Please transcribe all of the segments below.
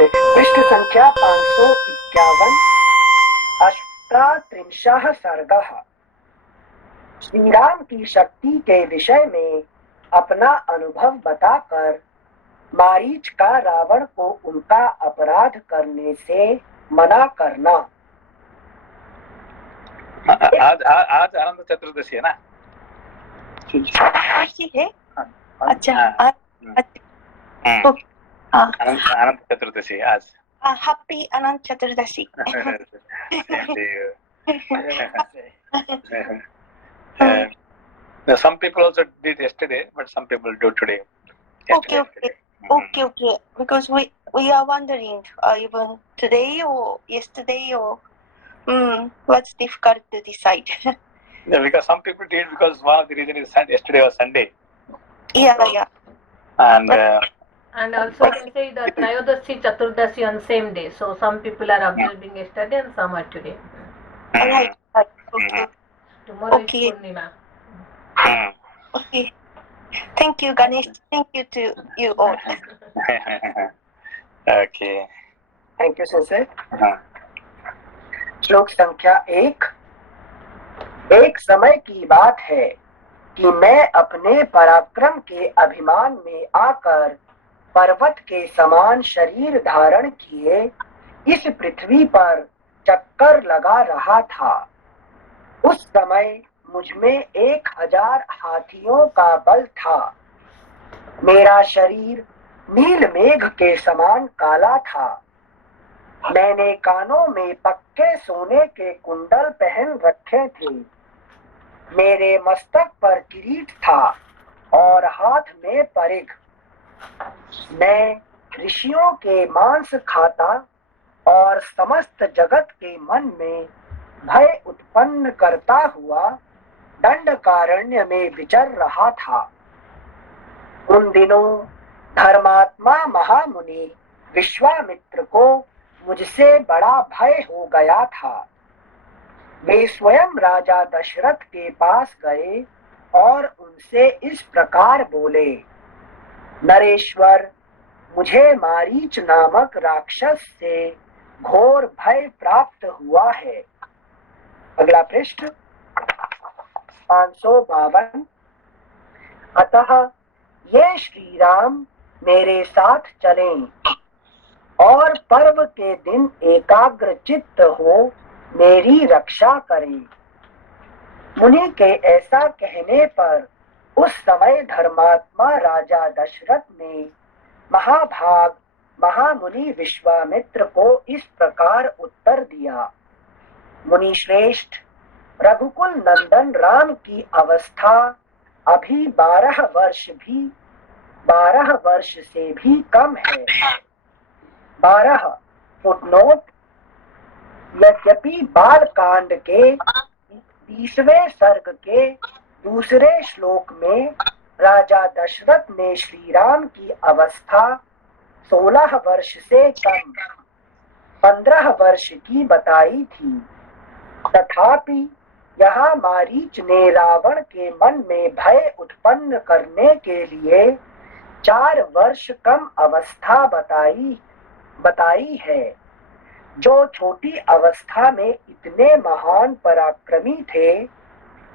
से पृष्ठ संख्या 551 अष्टात्रिंशः सर्गः। श्री राम की शक्ति के विषय में अपना अनुभव बताकर मारीच का रावण को उनका अपराध करने से मना करना। आज आज अनंत चतुर्दशी है ना? है। अच्छा, अनंत चतुर्दशी आज। Happy Anant Chaturdashi. Some people also did yesterday, but some people do today. Okay. Because we are wondering, even today or yesterday or what's difficult to decide. Yeah, because some people did because one of the reason is yesterday was Sunday. Yeah. And also you can say the Trayodasi, Chaturdashi on same day. So some people are observing yesterday and some are today. Right. Okay. Tomorrow is Okay. Purnima. Okay. Thank you, Ganesh. Thank you to you all. Okay. Thank you sir. श्लोक संख्या 1। एक समय की बात है कि मैं अपने पराक्रम के अभिमान में आकर पर्वत के समान शरीर धारण किए इस पृथ्वी पर चक्कर लगा रहा था। उस समय मुझमें 1000 हाथियों का बल था। मेरा शरीर नील मेघ के समान काला था। मैंने कानों में पक्के सोने के कुंडल पहन रखे थे। मेरे मस्तक पर किरीट था और हाथ में परिघ। मैं ऋषियों के मांस खाता और समस्त जगत के मन में भय उत्पन्न करता हुआ दंडकारण्य में विचर रहा था। उन दिनों धर्मात्मा महामुनि विश्वामित्र को मुझसे बड़ा भय हो गया था। वे स्वयं राजा दशरथ के पास गए और उनसे इस प्रकार बोले, नरेश्वर, मुझे मारीच नामक राक्षस से घोर भय प्राप्त हुआ है। अगला पृष्ठ 552। अतः ये श्री राम मेरे साथ चलें और पर्व के दिन एकाग्र चित्त हो मेरी रक्षा करें। मुनि के ऐसा कहने पर उस समय धर्मात्मा राजा दशरथ ने महाभाग महामुनि विश्वामित्र को इस प्रकार उत्तर दिया, मुनि श्रेष्ठ, रघुकुल नंदन राम की अवस्था अभी 12 वर्ष से भी कम है। 12 फुटनोट। यद्यपि बाल कांड के 20वें सर्ग के दूसरे श्लोक में राजा दशरथ ने श्री राम की अवस्था 16 वर्ष से कम 15 वर्ष की बताई थी। तथापि यहाँ मारीच ने रावण के मन में भय उत्पन्न करने के लिए 4 वर्ष कम अवस्था बताई है। जो छोटी अवस्था में इतने महान पराक्रमी थे,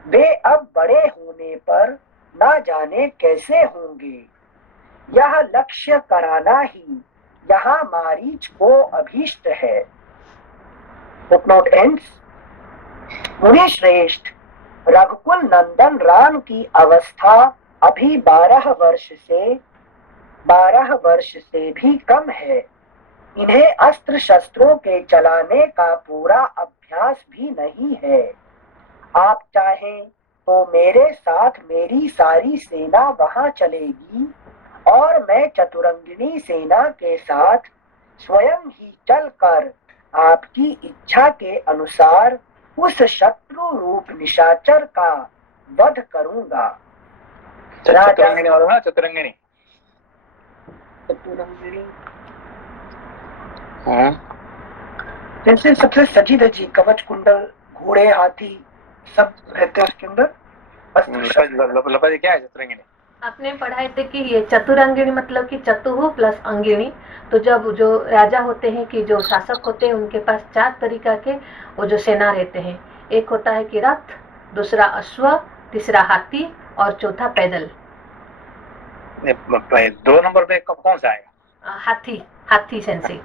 वे अब बड़े होने पर ना जाने कैसे होंगे। यह लक्ष्य कराना ही यहाँ मारीच को अभीष्ट है। Footnote ends. मुनि श्रेष्ठ, रघुकुल नंदन राम की अवस्था अभी 12 वर्ष से भी कम है। इन्हें अस्त्र शस्त्रों के चलाने का पूरा अभ्यास भी नहीं है। आप चाहें तो मेरे साथ मेरी सारी सेना वहां चलेगी और मैं चतुरंगिणी सेना के साथ स्वयं ही चलकर आपकी इच्छा के अनुसार उस शत्रु रूप निशाचर का वध करूंगा। चतुरंगिणी वाला ना, चतुरंगिणी। जैसे सबसे सजी धजी कवच कुंडल घोड़े हाथी सब रहते हैं उसके अंदर। लपा जी क्या है चतुरंगिणी? आपने पढ़ाए थे कि ये चतुरंगिणी मतलब कि चतुः प्लस अंगिणी, तो जब जो राजा होते हैं कि जो शासक होते हैं उनके पास 4 तरीका के वो जो सेना रहते हैं, एक होता है कि रथ, दूसरा अश्व, तीसरा हाथी और चौथा पैदल। 2 नंबर में कौन सा आएगा? हाथी, हाथी सेंसी।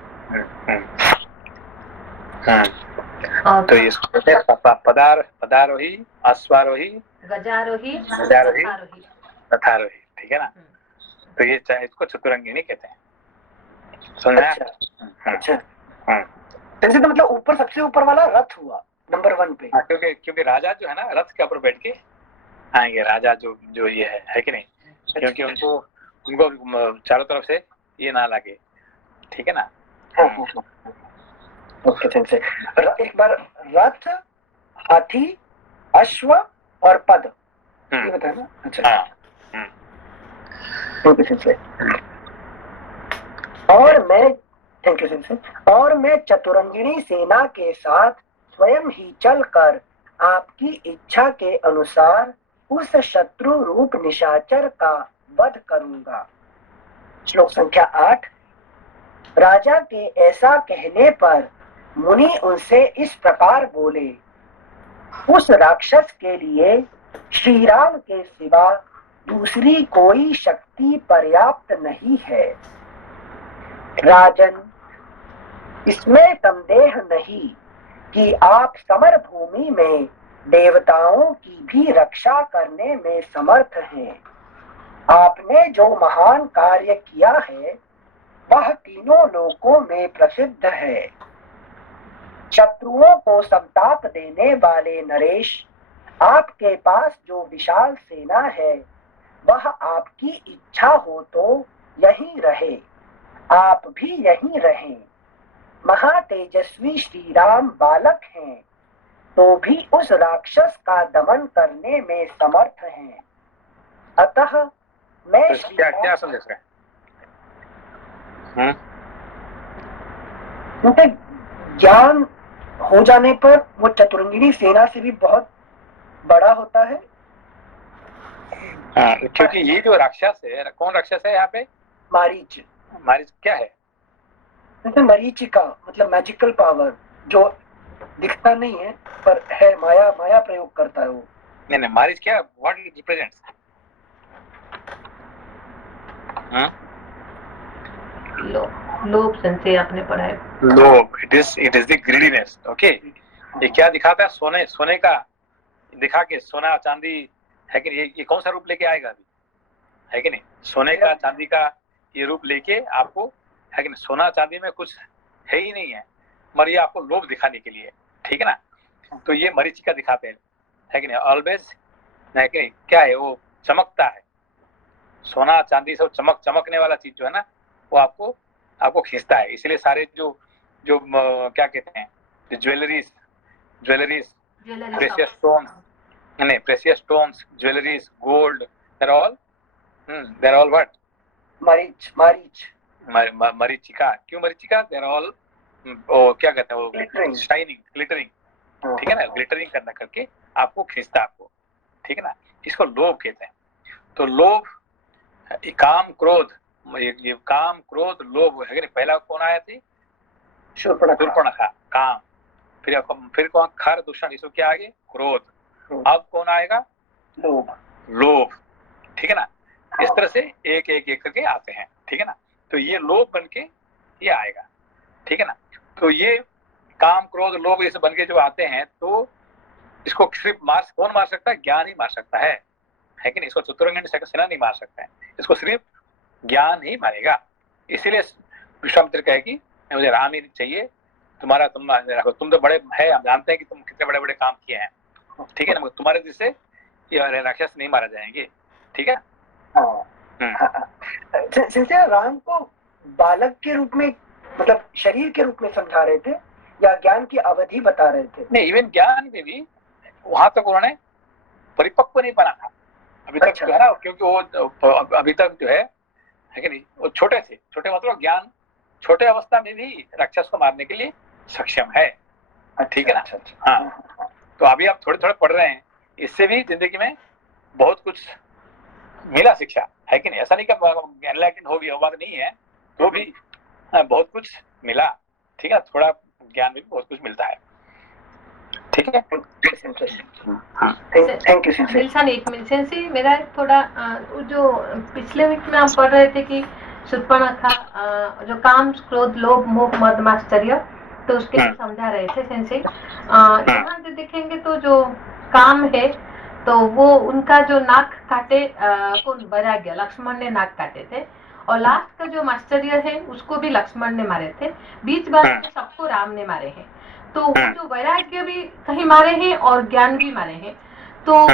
और तो इसको कहते हैं पदारोही, अश्वारोही, गजारोही, गजारोही, रथारोही। रथारोही, ठीक है ना। तो ये इसको चतुरंगिणी कहते हैं, समझा? अच्छा, जैसे तो मतलब ऊपर सबसे ऊपर वाला रथ हुआ नंबर 1 पे। क्योंकि राजा जो है ना रथ के ऊपर बैठ के आएंगे, राजा जो ये है कि नहीं, क्योंकि उनको चारों तरफ से ये ना लगे, ठीक है ना। ओके, एक बार रथ, हाथी, अश्व और पद, ये बताया ना। अच्छा, और मैं चतुरंगिणी सेना के साथ स्वयं ही चलकर आपकी इच्छा के अनुसार उस शत्रु रूप निशाचर का वध करूंगा। श्लोक संख्या 8। राजा के ऐसा कहने पर मुनि उनसे इस प्रकार बोले, उस राक्षस के लिए श्री राम के सिवा दूसरी कोई शक्ति पर्याप्त नहीं है। राजन, इसमें संदेह नहीं कि आप समर भूमि में देवताओं की भी रक्षा करने में समर्थ हैं। आपने जो महान कार्य किया है वह तीनों लोकों में प्रसिद्ध है। शत्रुओं को संताप देने वाले नरेश, आपके पास जो विशाल सेना है वह आपकी इच्छा हो तो यहीं रहे, आप भी यहीं रहें। महातेजस्वी श्री राम बालक हैं तो भी उस राक्षस का दमन करने में समर्थ हैं। अतः मैं तो क्या संदेश है? उनके ज्ञान हो जाने पर वो चतुरंगिणी सेना से भी बहुत बड़ा होता है। क्योंकि ये जो राक्षस है, कौन राक्षस है यहाँ पे? मारीच। मारीच क्या है? मरीचिका मतलब मैजिकल पावर, जो दिखता नहीं है पर है, माया प्रयोग करता है वो। नहीं, मारीच क्या, व्हाट इट रिप्रेजेंट्स? लोभ सेंसे आपने पढ़ा है। लोभ, it is the greediness. Okay, ये क्या दिखाता है? सोने का दिखा के, सोना चांदी है कि ये कौन सा रूप लेके आएगा अभी, है कि नहीं? सोने का चांदी का ये रूप लेके आपको, है कि नहीं? सोना चांदी में कुछ है ही नहीं है, मगर ये आपको लोभ दिखाने के लिए, ठीक है ना। तो ये मरीचिका दिखाते हैं, है कि नहीं? ऑलवेज, है कि नहीं? क्या है वो? चमकता है। सोना चांदी से चमकने वाला चीज जो है ना, वो आपको खींचता है। इसलिए सारे जो क्या कहते हैं, jewelleries, precious stones, jewelleries, gold, there all what? मरीचिका। क्यों मरीचिका? देयर ऑल, क्या कहते हैं वो, शाइनिंग, ग्लिटरिंग, ठीक है ना। ग्लिटरिंग करना करके आपको खींचता, आपको, ठीक है ना। इसको लोभ कहते हैं। तो लोभ, काम क्रोध, ये काम क्रोध लोभ है कि नहीं? पहला कौन आया थी? शूर्पणखा, काम। फिर कौन? खर, दूषण, इसको क्या आगे? क्रोध। अब कौन आएगा? लोभ, ठीक है ना। इस तरह से एक करके आते हैं, ठीक है ना। तो ये लोभ बन के ये आएगा, ठीक है ना। तो ये काम क्रोध लोभ ये सब बन के जो आते हैं, तो इसको सिर्फ कौन मार सकता है? ज्ञान ही मार सकता है कि नहीं? इसको चतुरंगिणी सेना नहीं मार सकता है, इसको सिर्फ ज्ञान ही मारेगा। इसीलिए विश्वामित्र कहे कि मुझे राम ही चाहिए, तुम तो बड़े है, हम जानते हैं कि तुम कितने बड़े बड़े काम किए हैं, ठीक है ना, मगर तुम्हारे जिससे ये राक्षस नहीं मारा जाएंगे, ठीक है। राम को बालक के रूप में, मतलब शरीर के रूप में समझा रहे थे या ज्ञान की अवधि बता रहे थे? नहीं, इवन ज्ञान में भी वहां तक उन्होंने परिपक्व नहीं बना था अभी तक, जो है ना, क्योंकि वो अभी तक जो है कि नहीं, वो छोटे थे। छोटे मतलब ज्ञान छोटे अवस्था में भी राक्षस को मारने के लिए सक्षम है, ठीक है ना। हाँ, तो अभी आप थोड़े थोड़े पढ़ रहे हैं, इससे भी जिंदगी में बहुत कुछ मिला शिक्षा, है कि नहीं? ऐसा नहीं कि एनलाइटेंड हो गया, वो बात नहीं है, तो भी बहुत कुछ मिला, ठीक है, थोड़ा ज्ञान में भी बहुत कुछ मिलता है, ठीक है। Thank you सिंसे। दिलशान एक मिनट सेंसी, मेरा थोड़ा जो पिछले वीक में हम पढ़ रहे थे कि शूर्पणखा जो काम क्रोध लोभ मोह मद माश्चर्य, तो उसके लिए समझा रहे थे सेंसी। यहाँ से देखेंगे तो जो काम है तो वो उनका जो नाक काटे कौन, वैराग्य, लक्ष्मण ने नाक काटे थे, और लास्ट का जो माश्चर्य है उसको भी लक्ष्मण ने मारे थे, बीच बात में सबको राम ने मारे हैं। तो वो जो वैराग्य भी कहीं मारे हैं और ज्ञान भी मारे हैं, तो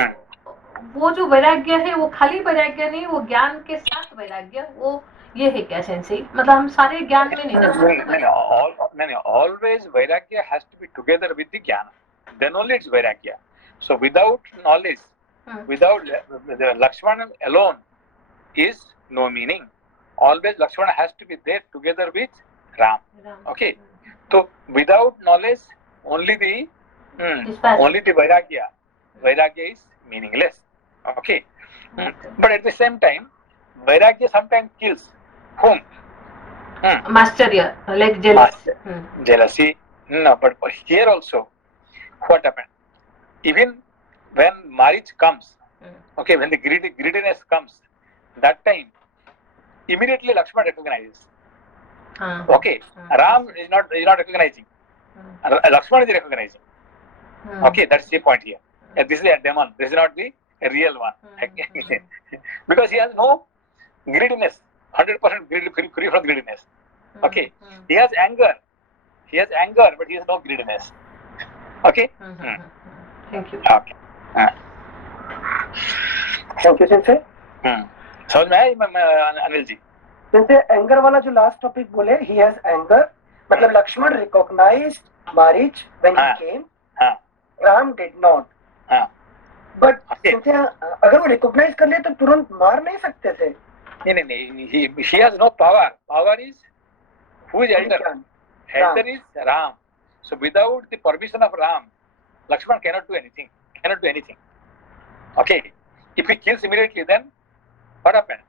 वो जो वैराग्य है वो खाली वैराग्य नहीं, वो ज्ञान के साथ वैराग्य, वो ये है क्या सेंसी? मतलब हम सारे ज्ञान में नहीं, always vairagya has to be together with the jnana, then only it's vairagya. So without knowledge, without Lakshmana alone is no meaning. Always Lakshmana has to be there together with Ram. Okay. So without knowledge, only the Vairagya is meaningless. Okay. But at the same time, Vairagya sometimes kills whom? Masterya, like jealousy. Jealousy. No, but here also, what happened? Even when marriage comes, okay, when the greediness comes, that time immediately Lakshmana recognizes. Okay, Ram is not recognizing. Lakshmana is recognizing. Okay, that's the point here. This is a demon. This is not the real one. Because he has no greediness, 100% free from greediness. Okay, he has anger. He has anger, but he has no greediness. Okay. Thank you. Okay. Thank you सिंसे। समझ में आया अनिल जी? जैसे anger वाला जो last topic बोले, ही has anger, मतलब Lakshmana recognised Maricha when he came, Rama did not. But अगर वो रिकॉग्नाइज कर ले तो तुरंत मार नहीं सकते थे? नहीं, he has no power. Power is who is elder? Elder is Ram. So without the permission of Ram, Lakshman cannot do anything. Okay. If he kills immediately, then what happened?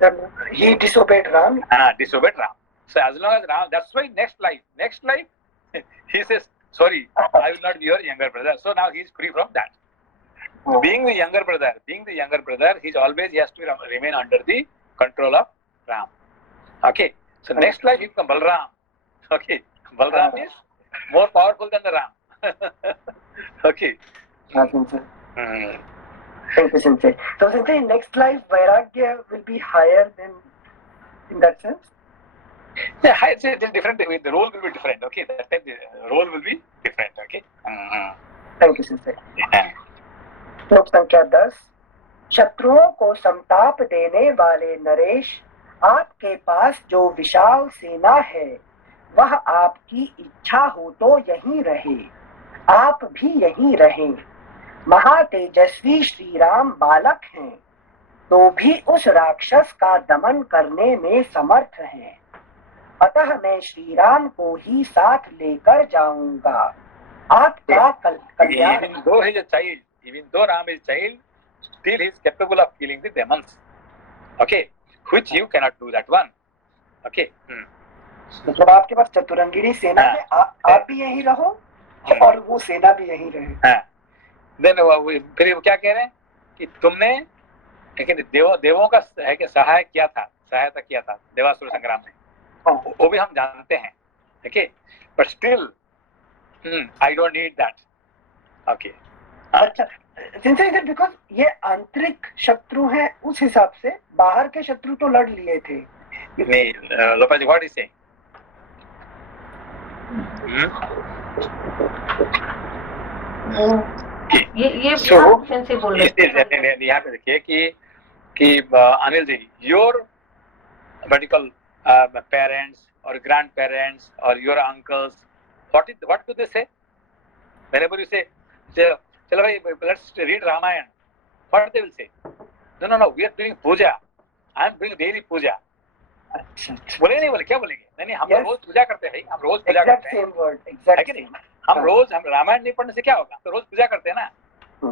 Then he disobeyed Ram. Disobeyed Ram. So as long as Ram, that's why next life, he says, sorry, I will not be your younger brother. So now he is free from that. Being the younger brother, he has to remain under the control of Ram. Okay. So next life he becomes Balram. Okay. Balram is more powerful than the Ram. Okay. Thank you, Sensei. So, Sensei, in next life, Vairagya will be higher than, in that sense? Yeah, higher, it is different. The role will be different. Okay, that time the role will be different. Okay. Thank you, Sensei. श्लोक संख्या 10। शत्रुओं को संताप देने वाले नरेश, आपके पास जो विशाल सेना है, वह आपकी इच्छा हो तो यहीं रहे, आप भी यहीं रहें। महातेजस्वी श्री राम बालक हैं, तो भी उस राक्षस का दमन करने में समर्थ हैं। अतः मैं श्री राम को ही साथ लेकर जाऊंगा। आपका कल्याण। Even though Ram is child, still he is capable of killing the demons. Okay, which you cannot do that one. Okay. मतलब आपके पास चतुरंगिणी सेना है, आप भी यहीं रहो और वो सेना भी यहीं रहे। Then फिर क्या कह रहे हैं कि तुमने लेकिन देवों का है कि सहायता किया था देवासुर संग्राम में, वो भी हम जानते हैं। Okay, but still I don't need that. Okay. अच्छा, बिकॉज ये आंतरिक शत्रु हैं, उस हिसाब से बाहर के शत्रु तो लड़ लिए थे। नहीं, Lopa ji, what is saying? ये से बोल रहे हैं। यहाँ पे देखिए कि Anil ji, your vertical parents और ग्रैंड पेरेंट्स और your uncles, what do they say whenever you से चलो भाई, let's read Ramayana. What they will say? No, we are doing puja. I am doing daily puja. बोले क्या बोलेंगे? नहीं, हम रोज पूजा करते हैं भाई, हम रोज पूजा करते हैं। है कि नहीं? हम रामायण नहीं पढ़ने से क्या होगा? तो रोज पूजा करते हैं ना।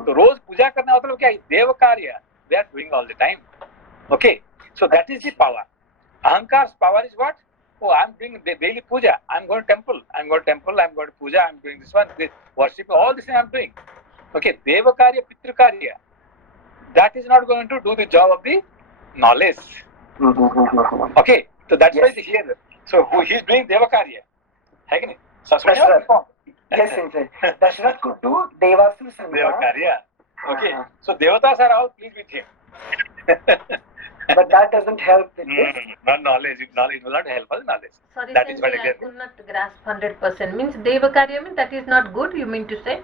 तो रोज पूजा करना मतलब क्या? देव कार्य, they are doing all the time. Okay, so that is the power. Ahankar's power is what? Oh, I'm doing the daily puja. I'm going to temple. I'm going to puja. I'm doing this one, this worship, all this thing I'm doing. Okay, Deva Karya, Pitru Karya. That is not going to do the job of the knowledge. Okay, so that's why here. So who he is doing Deva Karya? है कि नहीं? Yes, sir. Dashrath could do Devasur Sangha. Deva Karya. Okay, so Devatas are all pleased with him. But that doesn't help with this. Not knowledge. Knowledge will not help us knowledge. Sorry, That is what I could not grasp 100%. Means Devakarya means that is not good, you mean to say?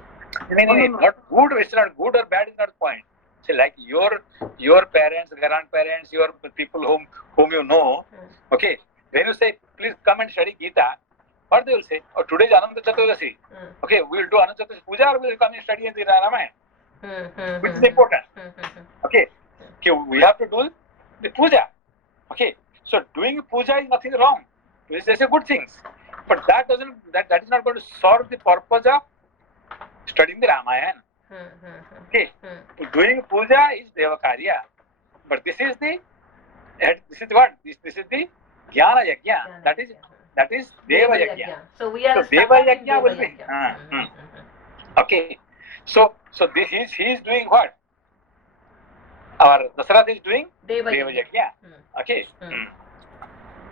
No. Not good. It's not good or bad is not the point. See, like your parents, grandparents, your people whom you know. Okay, when you say please come and study Gita, what they will say? Oh, today is Ananta Chaturdasi. Okay, we will do Ananta Chaturdasi puja or we will come and study in the Ramayana. Which is important. Okay, we have to do the puja. Okay, so doing puja is nothing wrong. It's just a good thing. But that is not going to solve the purpose of studying the Ramayana. Okay, doing puja is Deva Karya. But this is what? This is the Jnana Yajna. That is Deva Yajna. So we are Deva Yajna will be. Okay, so he is doing what? Our Dasarath is doing Deva Yajna. Okay.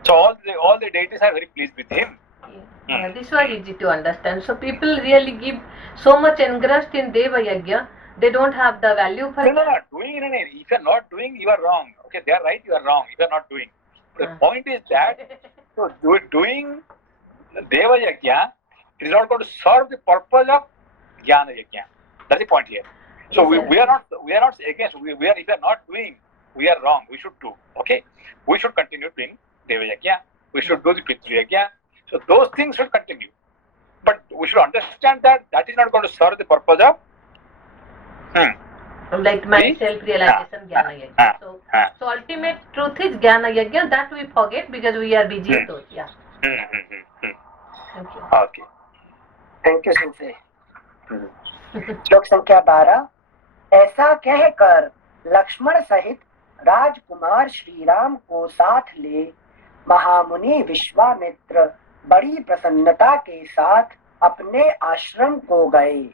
So all the deities are very pleased with him. Yeah, this was easy to understand. So people really give so much engrossed in Deva Yajna, they don't have the value for it. No, doing it. If you are not doing, you are wrong. Okay, they are right, you are wrong. If you are not doing. The point is that so doing Deva Yajna is not going to serve the purpose of Jnana Yajna. That's the point here. So we are not against. We are if we are not doing, we are wrong. We should do. Okay, we should continue doing Deva Yajna. We should do the Pitru Yajna. So those things should continue. But we should understand that is not going to serve the purpose of like my self-realization Jnana Yajna. So ultimate truth is Jnana Yajna, that we forget because we are busy with those. Yeah. Thank you. Okay. Thank you, Sensei. श्लोक संख्या 12। ऐसा कहकर लक्ष्मण सहित राजकुमार श्री राम को साथ ले महामुनि विश्वामित्र बड़ी प्रसन्नता के साथ अपने आश्रम को गए।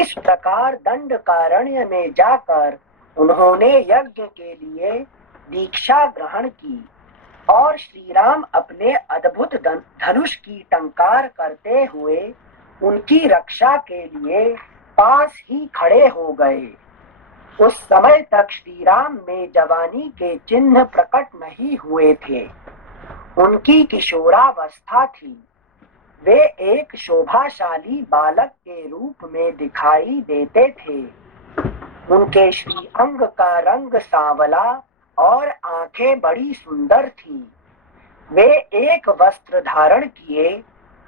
इस प्रकार दंडकारण्य में जाकर उन्होंने यज्ञ के लिए दीक्षा ग्रहण की और श्री राम अपने अद्भुत धनुष की टंकार करते हुए उनकी रक्षा के लिए पास ही खड़े हो गए। उस समय तक श्री राम में जवानी के चिन्ह प्रकट नहीं हुए थे। उनकी किशोरावस्था थी। वे एक शोभाशाली बालक के रूप में दिखाई देते थे। उनके श्री अंग का रंग सांवला और आंखें बड़ी सुंदर थीं। वे एक वस्त्र धारण किए,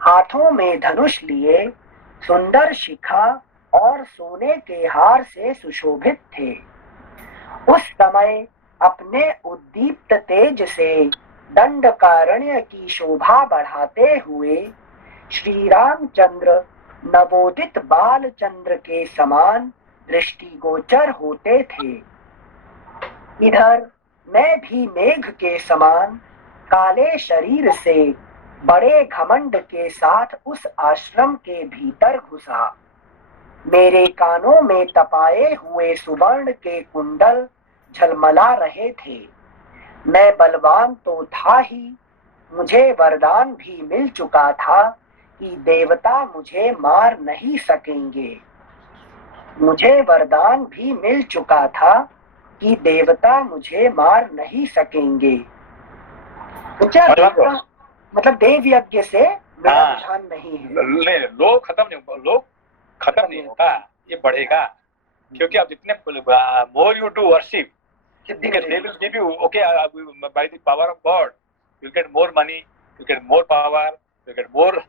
हाथों में धनुष लिए, सुंदर शिखा और सोने के हार से सुशोभित थे। उस समय अपने उद्दीप्त तेज से दंडकारण्य की शोभा बढ़ाते हुए श्री रामचंद्र नवोदित बालचंद्र के समान दृष्टिगोचर होते थे। इधर मैं भी मेघ के समान काले शरीर से बड़े घमंड के साथ उस आश्रम के भीतर घुसा। मेरे कानों में तपाए हुए सुवर्ण के कुंडल झलमला रहे थे। मैं बलवान तो था ही, मुझे वरदान भी मिल चुका था कि देवता मुझे मार नहीं सकेंगे। मुझे वरदान भी मिल चुका था कि देवता मुझे मार नहीं सकेंगे। मतलब देव यज्ञ से मेरा रुझान नहीं है। लोग खत्म नहीं होगा, ये बढ़ेगा। क्योंकि आप जितने more you to worship, they will give you, okay, by the power of God, you get more money, you get more power, you get more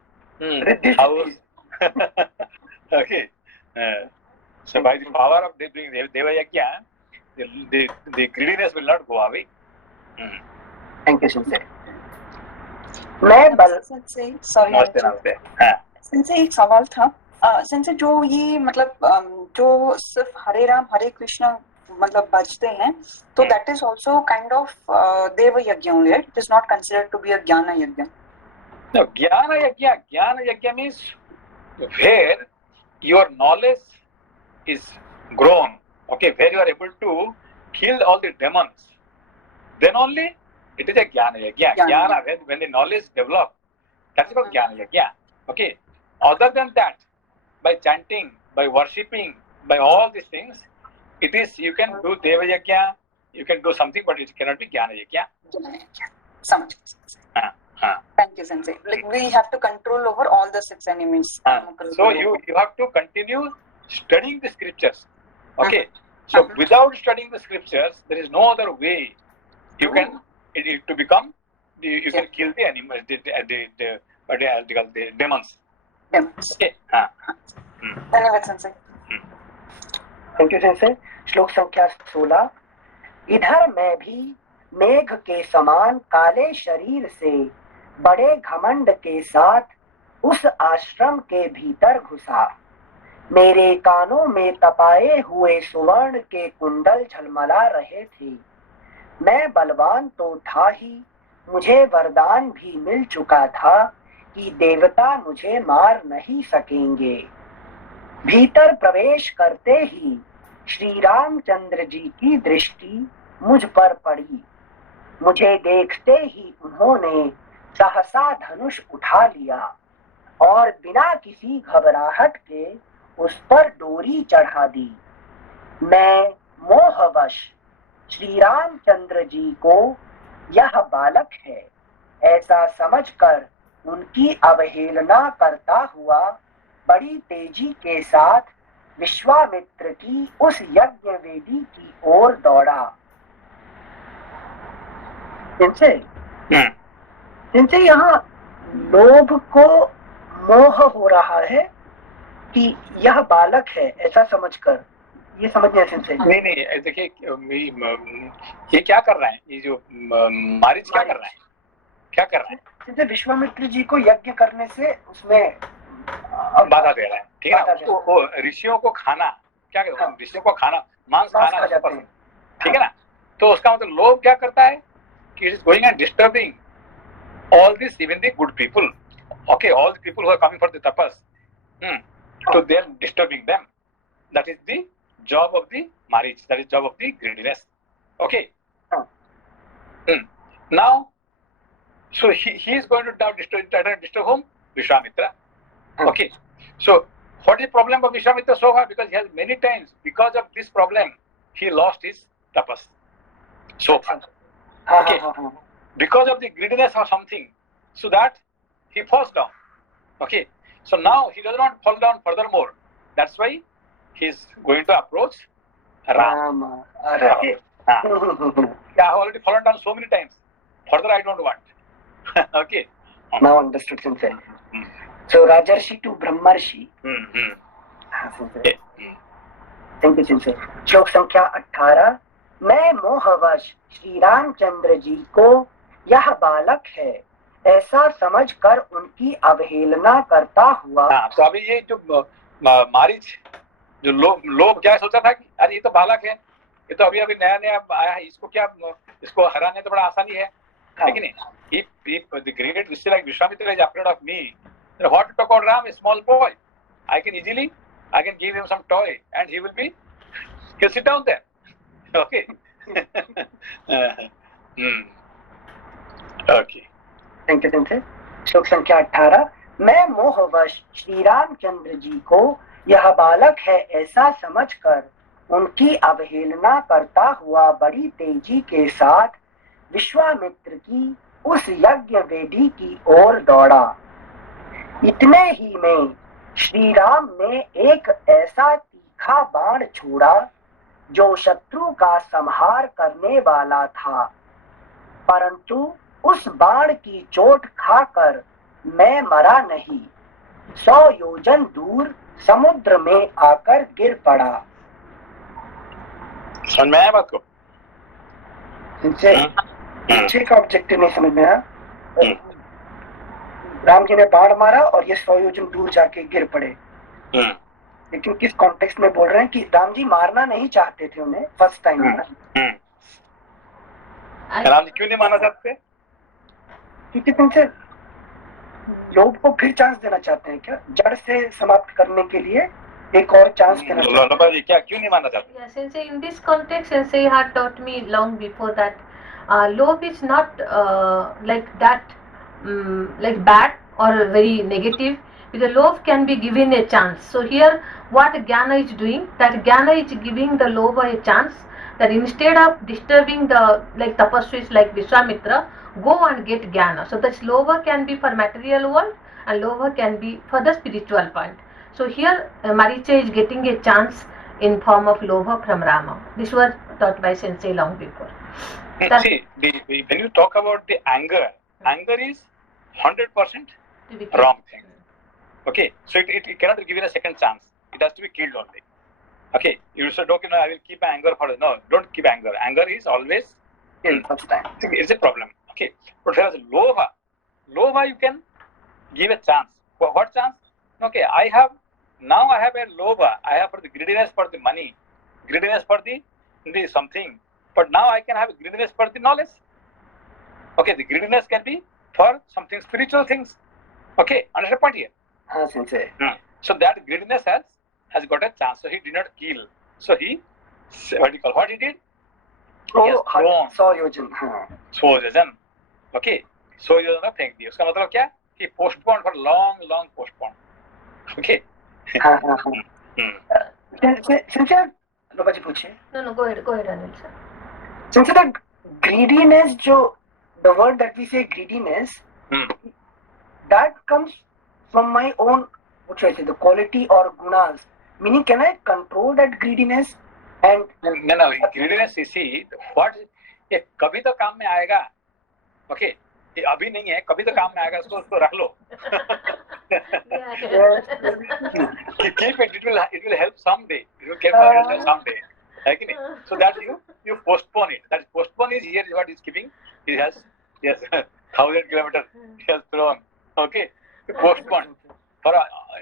house. Okay. So by the power of doing Deva Yajna, the greediness will not go away. Thank you, Sensei. मैं बल sense एक सवाल था। Sense जो ये मतलब जो सिर्फ हरे राम हरे कृष्ण मतलब बजते हैं, तो that is also kind of deva yajna only, right? It is not considered to be a jnana yajna. No, Jnana Yajna means where your knowledge is grown, okay, where you are able to kill all the demons, then only it is a Jnana Yajna. Jnana, when the knowledge develops, that is called Jnana Yajna. Okay. Other than that, by chanting, by worshipping, by all these things, it is, you can do Deva Yajna, you can do something, but it cannot be Jnana Yajna. समझ. Thank you, Sensei. Like we have to control over all the 6 enemies. So you have to continue studying the scriptures. Okay. So without studying the scriptures, there is no other way you can to become. You can kill the animals, the demons. Okay. धन्यवाद Sensei. Thank you sensei. श्लोक संख्या 16. इधर मैं भी मेघ के समान काले शरीर से बड़े घमंड के साथ उस आश्रम के भीतर घुसा. मेरे कानों में तपाए हुए सुवर्ण के कुंडल झलमला रहे थे. मैं बलवान तो था ही, मुझे वरदान भी मिल चुका था कि देवता मुझे मार नहीं सकेंगे. भीतर प्रवेश करते ही श्री रामचंद्र जी की दृष्टि मुझ पर पड़ी. मुझे देखते ही उन्होंने सहसा धनुष उठा लिया और बिना किसी घबराहट के उस पर डोरी चढ़ा दी. मैं मोहवश श्री रामचंद्र जी को यह बालक है ऐसा समझकर उनकी अवहेलना करता हुआ बड़ी तेजी के साथ विश्वामित्र की उस यज्ञ वेदी की ओर दौड़ा. इनसे यहाँ लोभ को मोह हो रहा है कि यह बालक है ऐसा समझकर, ये समझने से नहीं देखिए ये क्या कर रहा है, ये जो मारीच क्या कर रहा है जैसे विश्वामित्र जी को यज्ञ करने से उसमें बाधा दे रहा है. ठीक है ना. वो ऋषियों को खाना क्या कहते हैं, ऋषियों को खाना मांस खाना पसंद. ठीक है ना. तो उसका मतलब लोभ क्या करता है कि it is going and disturbing all this, even the good people, okay, all the people who are coming for the tapas, so they are disturbing them. That is the job of the marriage, that is job of the greediness. Okay. Now, so he is going to now disturb whom? Vishwamitra. Okay. So what is the problem of Vishwamitra so far? Because he has many times, because of this problem, he lost his tapas so far. Okay. Because of the greediness or something, so that he falls down. Okay. So now he does not fall down furthermore. That's why he is going to approach Ram. Okay. I have already fallen down so many times. Further I don't want. Okay. Now understood, Sensei. So Rajarshi to Brahmarshi. Thank you, Sensei. श्लोक संख्या 18. मैं मोहवश श्री रामचंद्र जी को यह बालक है ऐसा समझकर उनकी अवहेलना करता हुआ. तो अभी ये जो मारीच जो लोग क्या सोचा था कि अरे ये तो बालक है, ये तो अभी नया आया है, इसको क्या, इसको हराने तो बड़ा आसानी है. लेकिन if the great Rishi like Vishwamitra is afraid of me, then what to talk about Ram, a small boy? I can give him some toy and he'll sit down there. Okay. Okay. Thank you, Sensei. श्लोक संख्या 18. मैं मोहवश श्री रामचंद्र जी को यह बालक है ऐसा समझकर उनकी अवहेलना करता हुआ बड़ी तेजी के साथ विश्वामित्र की उस यज्ञ वेदी की ओर दौड़ा. इतने ही में श्री राम ने एक ऐसा तीखा बाण छोड़ा जो शत्रु का संहार करने वाला था, परंतु उस बाण की चोट खाकर मैं मरा नहीं, 100 योजन दूर समुद्र में आकर गिर पड़ा. समझ में आया बात को? पीछे का ऑब्जेक्टिव नहीं समझ में आया. राम जी ने बाण मारा और ये 100 योजन दूर जाके गिर पड़े. लेकिन किस कॉन्टेक्स्ट में बोल रहे हैं कि राम जी मारना नहीं चाहते थे उन्हें फर्स्ट टाइम। राम जी क्यों नहीं मारना चाहते? क्योंकि तुमसे लोभ को फिर चांस देना चाहते हैं, क्या जड़ से समाप्त करने के लिए एक और चांस देना चाहते हैं। लोपा जी क्या क्यों नहीं मानना चाहते? Yeah, Sensei, in this context, Sensei had taught me long before that love is not like that, like bad or very negative. Because love can be given a chance. So here, what Jnana is doing, that Jnana is giving the lova a chance. That instead of disturbing the like tapasvis like Vishwamitra, go and get Jnana. So that lova can be for material world and lova can be for the spiritual point. So here, Maricha is getting a chance in form of lobha from Rama. This was taught by Sensei long before. See, when you talk about the anger is 100% wrong thing. Okay, so it cannot be given a second chance. It has to be killed only. Okay, you said, okay, no, I will keep anger for no, don't keep anger. Anger is always in first time. It's a problem. Okay, but whereas lobha you can give a chance. What chance? Okay, I have a lobha. I have for the greediness for the money, greediness for the something. But now I can have greediness for the knowledge. Okay, the greediness can be for something spiritual things. Okay, understand point here? Sensei. So that greediness has got a chance. So he did not kill. So he, what he did? He has thrown. 100 योजन. 100 योजन. Okay, 100 योजन में फेंक दिया. उसका मतलब क्या? He postponed for long postponed. Okay. Sensei, लोपा जी पूछिए. No, go ahead, Anil sir. Sensei, the greediness, the word that we say greediness, that comes from my own, what should I say, the quality or gunas. Meaning, can I control that greediness? And no, greediness, you see, what ये कभी तो काम में आएगा. Okay, ये अभी नहीं है, कभी तो काम में आएगा. उसको रख लो. Keep it. It will help someday. It will help someday. Like, so that you postpone it. That postpone is here. What is keeping? He has 1,000 kilometers. He has thrown. Okay, postpone for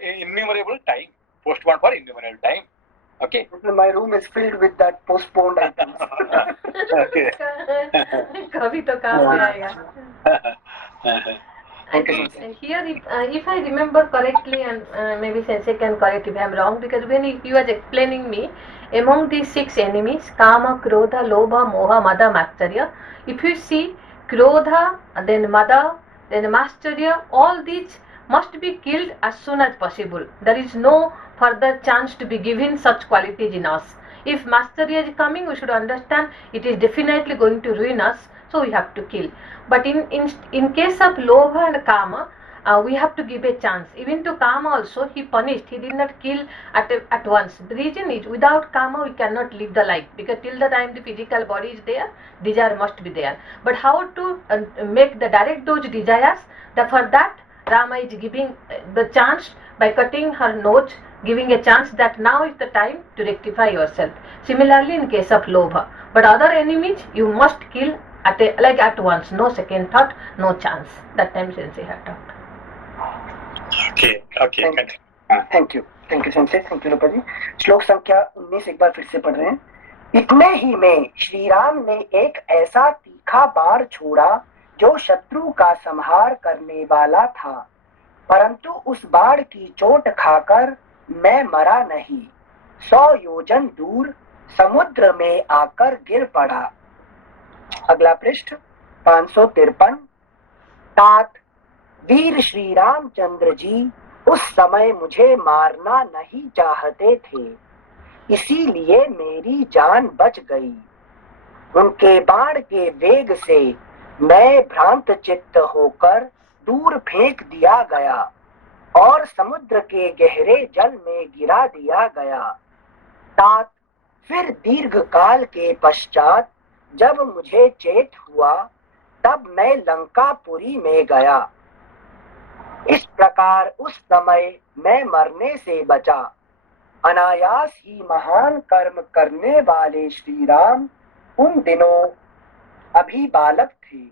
innumerable time. Postpone for innumerable time. Okay. My room is filled with that postponed items. Okay. कभी तो काम में आएगा. Here, if I remember correctly, and maybe Sensei can correct if I am wrong, because when he was explaining me, among these 6 enemies, Kama, Krodha, Lobha, Moha, Mada, Matsarya, if you see Krodha, then Mada, then Matsarya, all these must be killed as soon as possible. There is no further chance to be given such qualities in us. If Matsarya is coming, we should understand it is definitely going to ruin us, so we have to kill. But in case of Lobha and Kama, we have to give a chance. Even to Kama also, he punished. He did not kill at once. The reason is, without Kama, we cannot live the life. Because till the time the physical body is there, desire must be there. But how to make the direct those desires? For that, Rama is giving the chance by cutting her nose, giving a chance that now is the time to rectify yourself. Similarly, in case of Lobha. But other enemies, you must kill at once, no second thought, no chance. That time Sensei had taught. Okay. Thank you, Sensei. Thank you, लोपा जी. श्लोक संख्या 19 एक बार फिर से पढ़ रहे हैं. इतने ही में श्री राम ने एक ऐसा तीखा बाण छोड़ा जो शत्रु का संहार करने वाला था, परंतु उस बाण की चोट खाकर मैं मरा नहीं. 100 योजन दूर समुद्र में आकर गिर पड़ा. अगला पृष्ठ 553. तात वीर श्री रामचंद्र जी उस समय मुझे मारना नहीं चाहते थे, इसीलिए मेरी जान बच गई. उनके बाण के वेग से मैं भ्रांत चित्त होकर दूर फेंक दिया गया और समुद्र के गहरे जल में गिरा दिया गया. तात फिर दीर्घ काल के पश्चात जब मुझे चेत हुआ, तब मैं लंकापुरी में गया. इस प्रकार उस समय मैं मरने से बचा. अनायास ही महान कर्म करने वाले श्री राम उन दिनों अभी बालक थे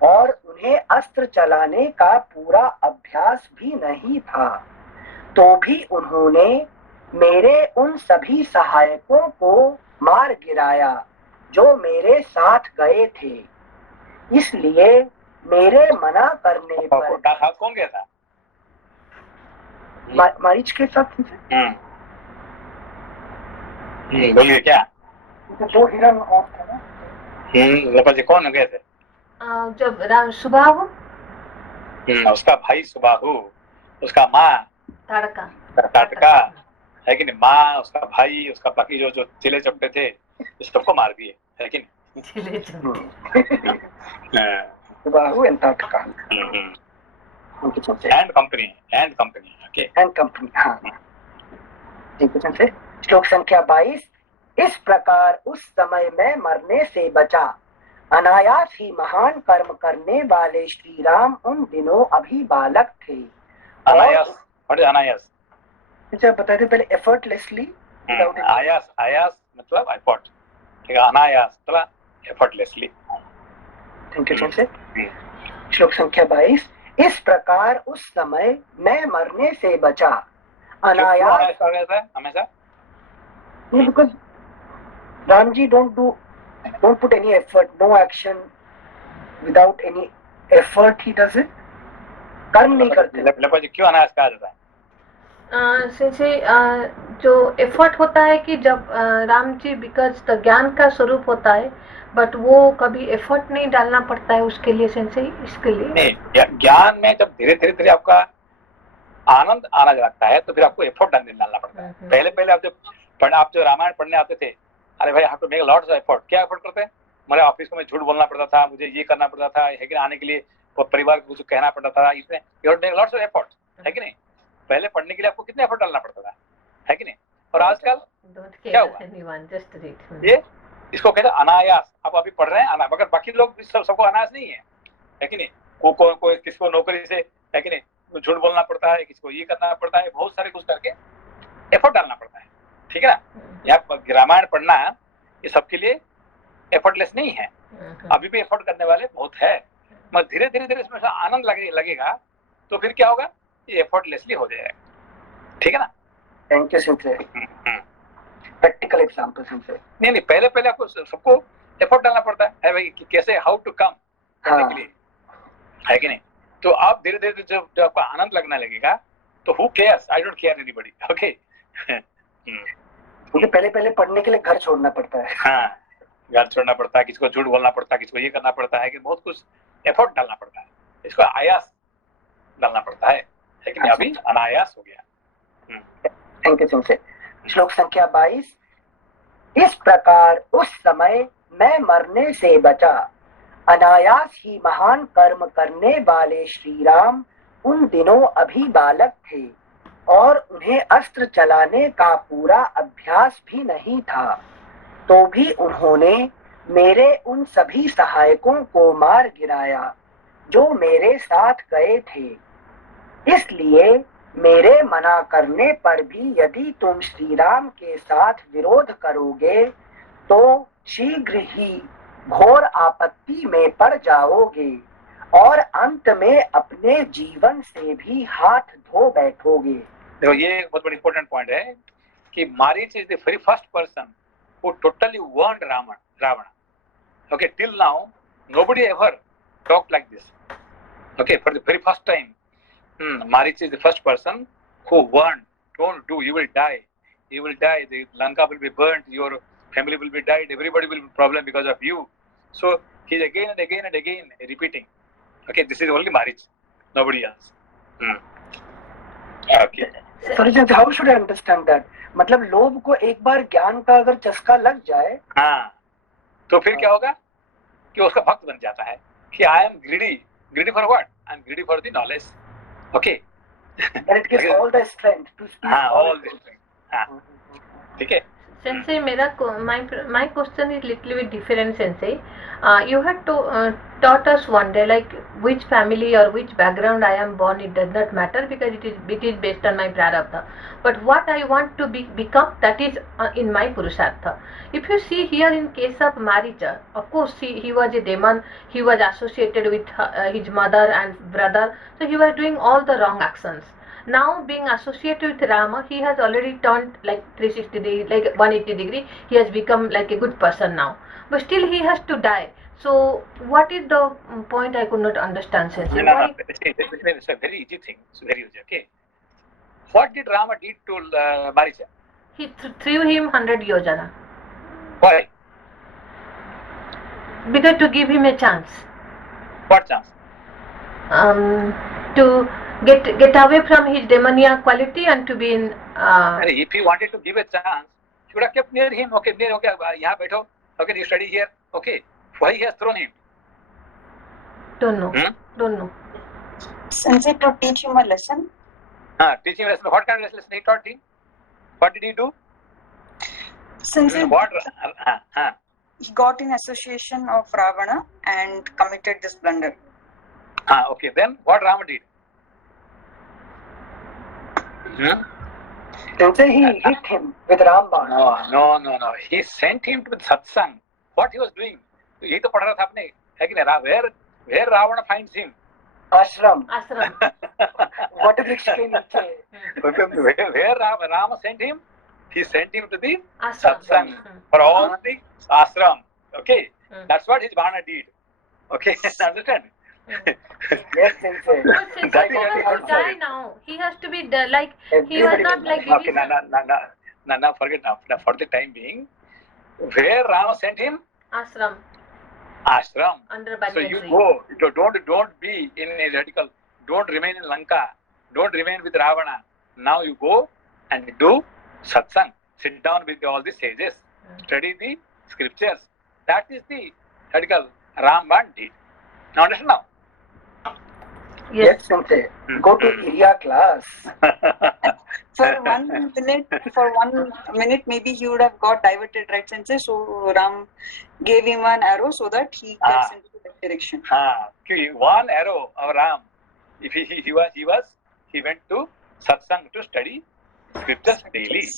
और उन्हें अस्त्र चलाने का पूरा अभ्यास भी नहीं था. तो भी उन्होंने मेरे उन सभी सहायकों को मार गिराया जो मेरे साथ गए थे, इसलिए मेरे मना करने पर साथ कौन गया था? मरीज के साथ बोलिए क्या? जो हिरन और था ना, लपा जी कौन गए थे? जब राम सुबाहु उसका भाई सुबाहु, उसका माँ ताटका है कि नहीं, माँ, उसका भाई, उसका बाकी जो जो चिले चपटे थे सबको मार दिए, है कि नहीं? Subahu and Tataka and company okay, and company. हाँ से श्लोक संख्या 22। इस प्रकार उस समय मैं मरने से बचा, अनायास ही महान कर्म करने वाले श्री राम उन दिनों अभी बालक थे। अनायास, व्हाट इज अनायास? बताए थे पहले, एफर्टलेसली। आयास, आयास मतलब एफर्ट, ठीक है, अनायास मतलब एफर्टलेसली। थैंक यू से श्लोक संख्या 22। इस प्रकार उस समय मैं मरने से बचा, अनायास हमेशा, because Ramji don't put any effort, no action, without any effort he does it, कर्म नहीं करते। लपा जी क्यों अनायास कहा जाता है? जो एफर्ट होता है कि जब राम जी, बिकॉज द ज्ञान का स्वरूप होता है, बट वो कभी एफर्ट नहीं डालना पड़ता है उसके लिए सेंसे, इसके लिए नहीं, ज्ञान में जब धीरे धीरे आपका आनंद आना लगता है तो फिर आपको एफर्ट डालना पड़ता है। पहले पहले आप जो रामायण पढ़ने आते थे, अरे भाई have to make lots of effort. क्या एफर्ट करते हैं? मेरे ऑफिस को मैं झूठ बोलना पड़ता था, मुझे ये करना पड़ता था, है कि आने के लिए परिवार को कुछ कहना पड़ता था, इसमें you have to make lots of effort, है कि नहीं? पहले पढ़ने के लिए आपको कितने एफर्ट डालना पड़ता था, है कि नहीं? और आजकल क्या हुआ? ये इसको कहते हैं अनायास। आप अभी पढ़ रहे हैं मगर बाकी लोग सबको अनायास नहीं है कि नहीं? कोई किसको नौकरी से, है कि नहीं, झूठ बोलना पड़ता है, किसको ये करना पड़ता है, बहुत सारे कुछ करके एफर्ट डालना पड़ता है, ठीक है ना? यहाँ रामायण पढ़ना ये सबके लिए एफर्टलेस नहीं है, अभी भी एफर्ट करने वाले बहुत है, मगर धीरे धीरे इसमें आनंद लगेगा तो फिर क्या होगा, ये एफर्टलेसली हो जाएगा, ठीक है ना? थैंक यू सिंसे। प्रैक्टिकल एग्जांपल सिंसे। नहीं, पहले आपको सबको एफर्ट डालना पड़ता है भाई, कि कैसे हाउ टू कम करने के लिए, है कि नहीं? तो आप धीरे धीरे जब आपको आनंद लगने लगेगा तो who cares, I don't care anybody, okay. मुझे पहले पढ़ने के लिए घर छोड़ना पड़ता है। हाँ, घर छोड़ना पड़ता है, किसको झूठ बोलना पड़ता है, किसको ये करना पड़ता है, कि बहुत कुछ एफर्ट डालना पड़ता है, इसको आयास डालना पड़ता है, लेकिन अभी अनायास हो गया। थैंक यू सिंसे। श्लोक संख्या 22। इस प्रकार उस समय मैं मरने से बचा, अनायास ही महान कर्म करने वाले श्री राम उन दिनों अभी बालक थे और उन्हें अस्त्र चलाने का पूरा अभ्यास भी नहीं था, तो भी उन्होंने मेरे उन सभी सहायकों को मार गिराया जो मेरे साथ गए थे, इसलिए मेरे मना करने पर भी यदि तुम श्री राम के साथ विरोध करोगे तो शीघ्र ही घोर आपत्ति में पड़ जाओगे और अंत में अपने जीवन से भी हाथ धो बैठोगे। देखो ये बहुत बड़ी इंपॉर्टेंट पॉइंट है कि Maricha is the very first person who totally warned Ravana. Okay, till now nobody ever talked like this. Okay, for the very first time, Marich is the first person who warned, don't do, you will die, the Lanka will be burnt, your family will be died, everybody will be problem because of you. So he's again and again repeating. Okay, this is only Marich, nobody else. Okay. Sorry, how should I understand that? मतलब लोभ को एक बार ज्ञान का अगर चस्का लग जाए, हाँ, तो फिर क्या होगा कि उसका भक्त बन जाता है कि I am greedy for what? I am greedy for the knowledge. Okay, and it gives all the strength to speak all the strength. हाँ, ठीक है। Sensei, my question is little bit different, Sensei. You had taught us one day, like which family or which background I am born, it does not matter because it is based on my prarabdha. But what I want to become, that is in my purushartha. If you see here in case of Maricha, of course he was a demon, he was associated with his mother and brother, so he was doing all the wrong actions. now being associated with Rama, he has already turned like 360 degree, like 180 degree. He has become like a good person now, but still he has to die. So what is the point? I could not understand, Sensei. Why? It's a very easy thing. It's very easy. Okay. What did Rama did to Maricha? He threw him 100 yojana. Why? Because to give him a chance. What chance? To get away from his demoniac quality and to be in. If he wanted to give a chance, he would have kept near him. Okay, यहाँ बैठो. Okay, you study here. Okay, why he has thrown him? Don't know. Don't know. Sensei, to teach him a lesson. Teaching lesson. What kind of lesson he taught him? What did he do? Sensei, What? he got in association of Ravana and committed this blunder. Okay, then what Rama did? Sensei, he hit him with Rambam. No. He sent him to the satsang. What he was doing? यही तो पढ़ रहा था आपने, है कि नहीं? Where Ravana finds him? Ashram. What is explaining? Where Rama sent him? He sent him to the satsang for all the ashram. Okay, that's what his Bhana did. Okay, understand? Yes, Sensei. But Sensei, he has to die now. He has to be like he was not like. Okay, no, forget now. For the time being, where Rama sent him? Ashram. Under Banyan tree. So you go. Don't be in a radical. Don't remain in Lanka. Don't remain with Ravana. Now you go and do satsang. Sit down with all the sages. Study the scriptures. That is the radical Ramban did. Now understand now? Yes, Sensei. Go to Iriya class. For 1 minute, maybe he would have got diverted, right, Sensei? So Ram gave him an arrow so that he gets into that direction. One arrow of Ram. If he went to satsang to study scriptures daily.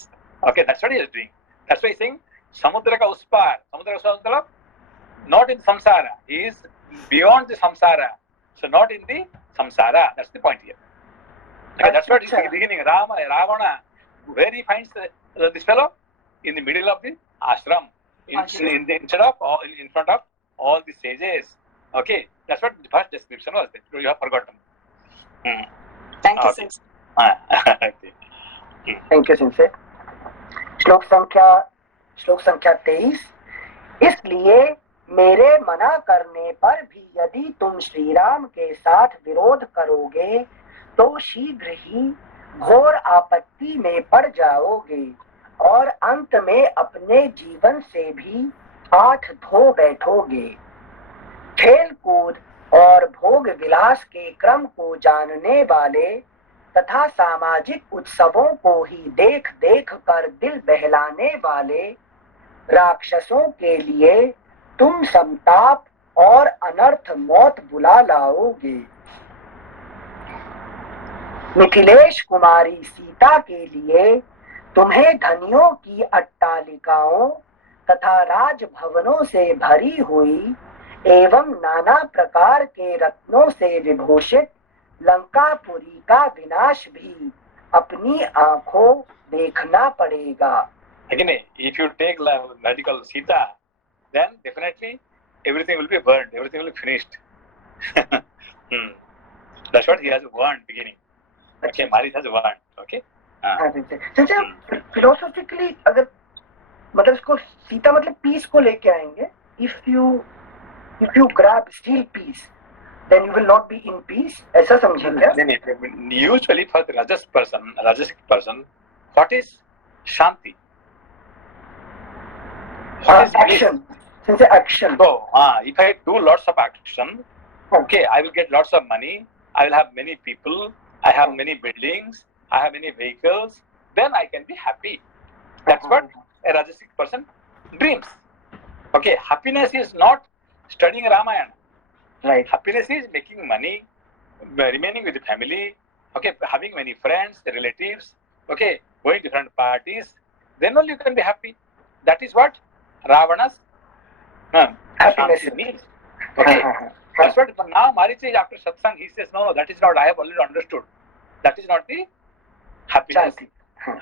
Okay, that's what he is doing. That's why he's saying Samudra ka uspar. Samudra ka uspar, not in samsara. He is beyond the samsara. So not in the samsara. That's the point here. Okay, that's what he's beginning. Ravana, where he finds this fellow? In the middle of the ashram. Instead of in front of all the sages. Okay, that's what the first description was. You have forgotten. Thank you, Sensei. Thank you, Sensei. श्लोक संख्या 23. इसलिए मेरे मना करने पर भी यदि तुम श्री राम के साथ विरोध करोगे तो शीघ्र ही घोर आपत्ति में पड़ जाओगे और अंत में अपने जीवन से भी हाथ धो बैठोगे। खेल कूद और भोग विलास के क्रम को जानने वाले तथा सामाजिक उत्सवों को ही देख देख कर दिल बहलाने वाले राक्षसों के लिए तुम संताप और अनर्थ मौत बुला लाओगे। मिथिलेश कुमारी सीता के लिए तुम्हें धनियों की अट्टालिकाओं तथा राजभवनों से भरी हुई एवं नाना प्रकार के रत्नों से विभूषित लंकापुरी का विनाश भी अपनी आंखों देखना पड़ेगा। Again, if you take radical Sita, then definitely everything will be burned, everything will be finished. That's what he has warned beginning. Okay, Maris has warned. Okay. Philosophically अगर मतलब इसको सीता मतलब पीस को लेके आएंगे, if you grab steal peace, then you will not be in peace. ऐसा समझेंगे? Usually for the Rajasic person, what is Shanti? Action. Since action. So, if I do lots of action, okay, I will get lots of money. I will have many people. I have many buildings. I have many vehicles. Then I can be happy. That's what a Rajasic person dreams. Okay, happiness is not studying Ramayana. Right. Happiness is making money, remaining with the family, okay, having many friends, relatives, okay, going to different parties. Then only you can be happy. That is what Ravana's happiness means. Okay. That's what now Maricha after satsang he says, no, that is not, I have already understood. That is not the happiness.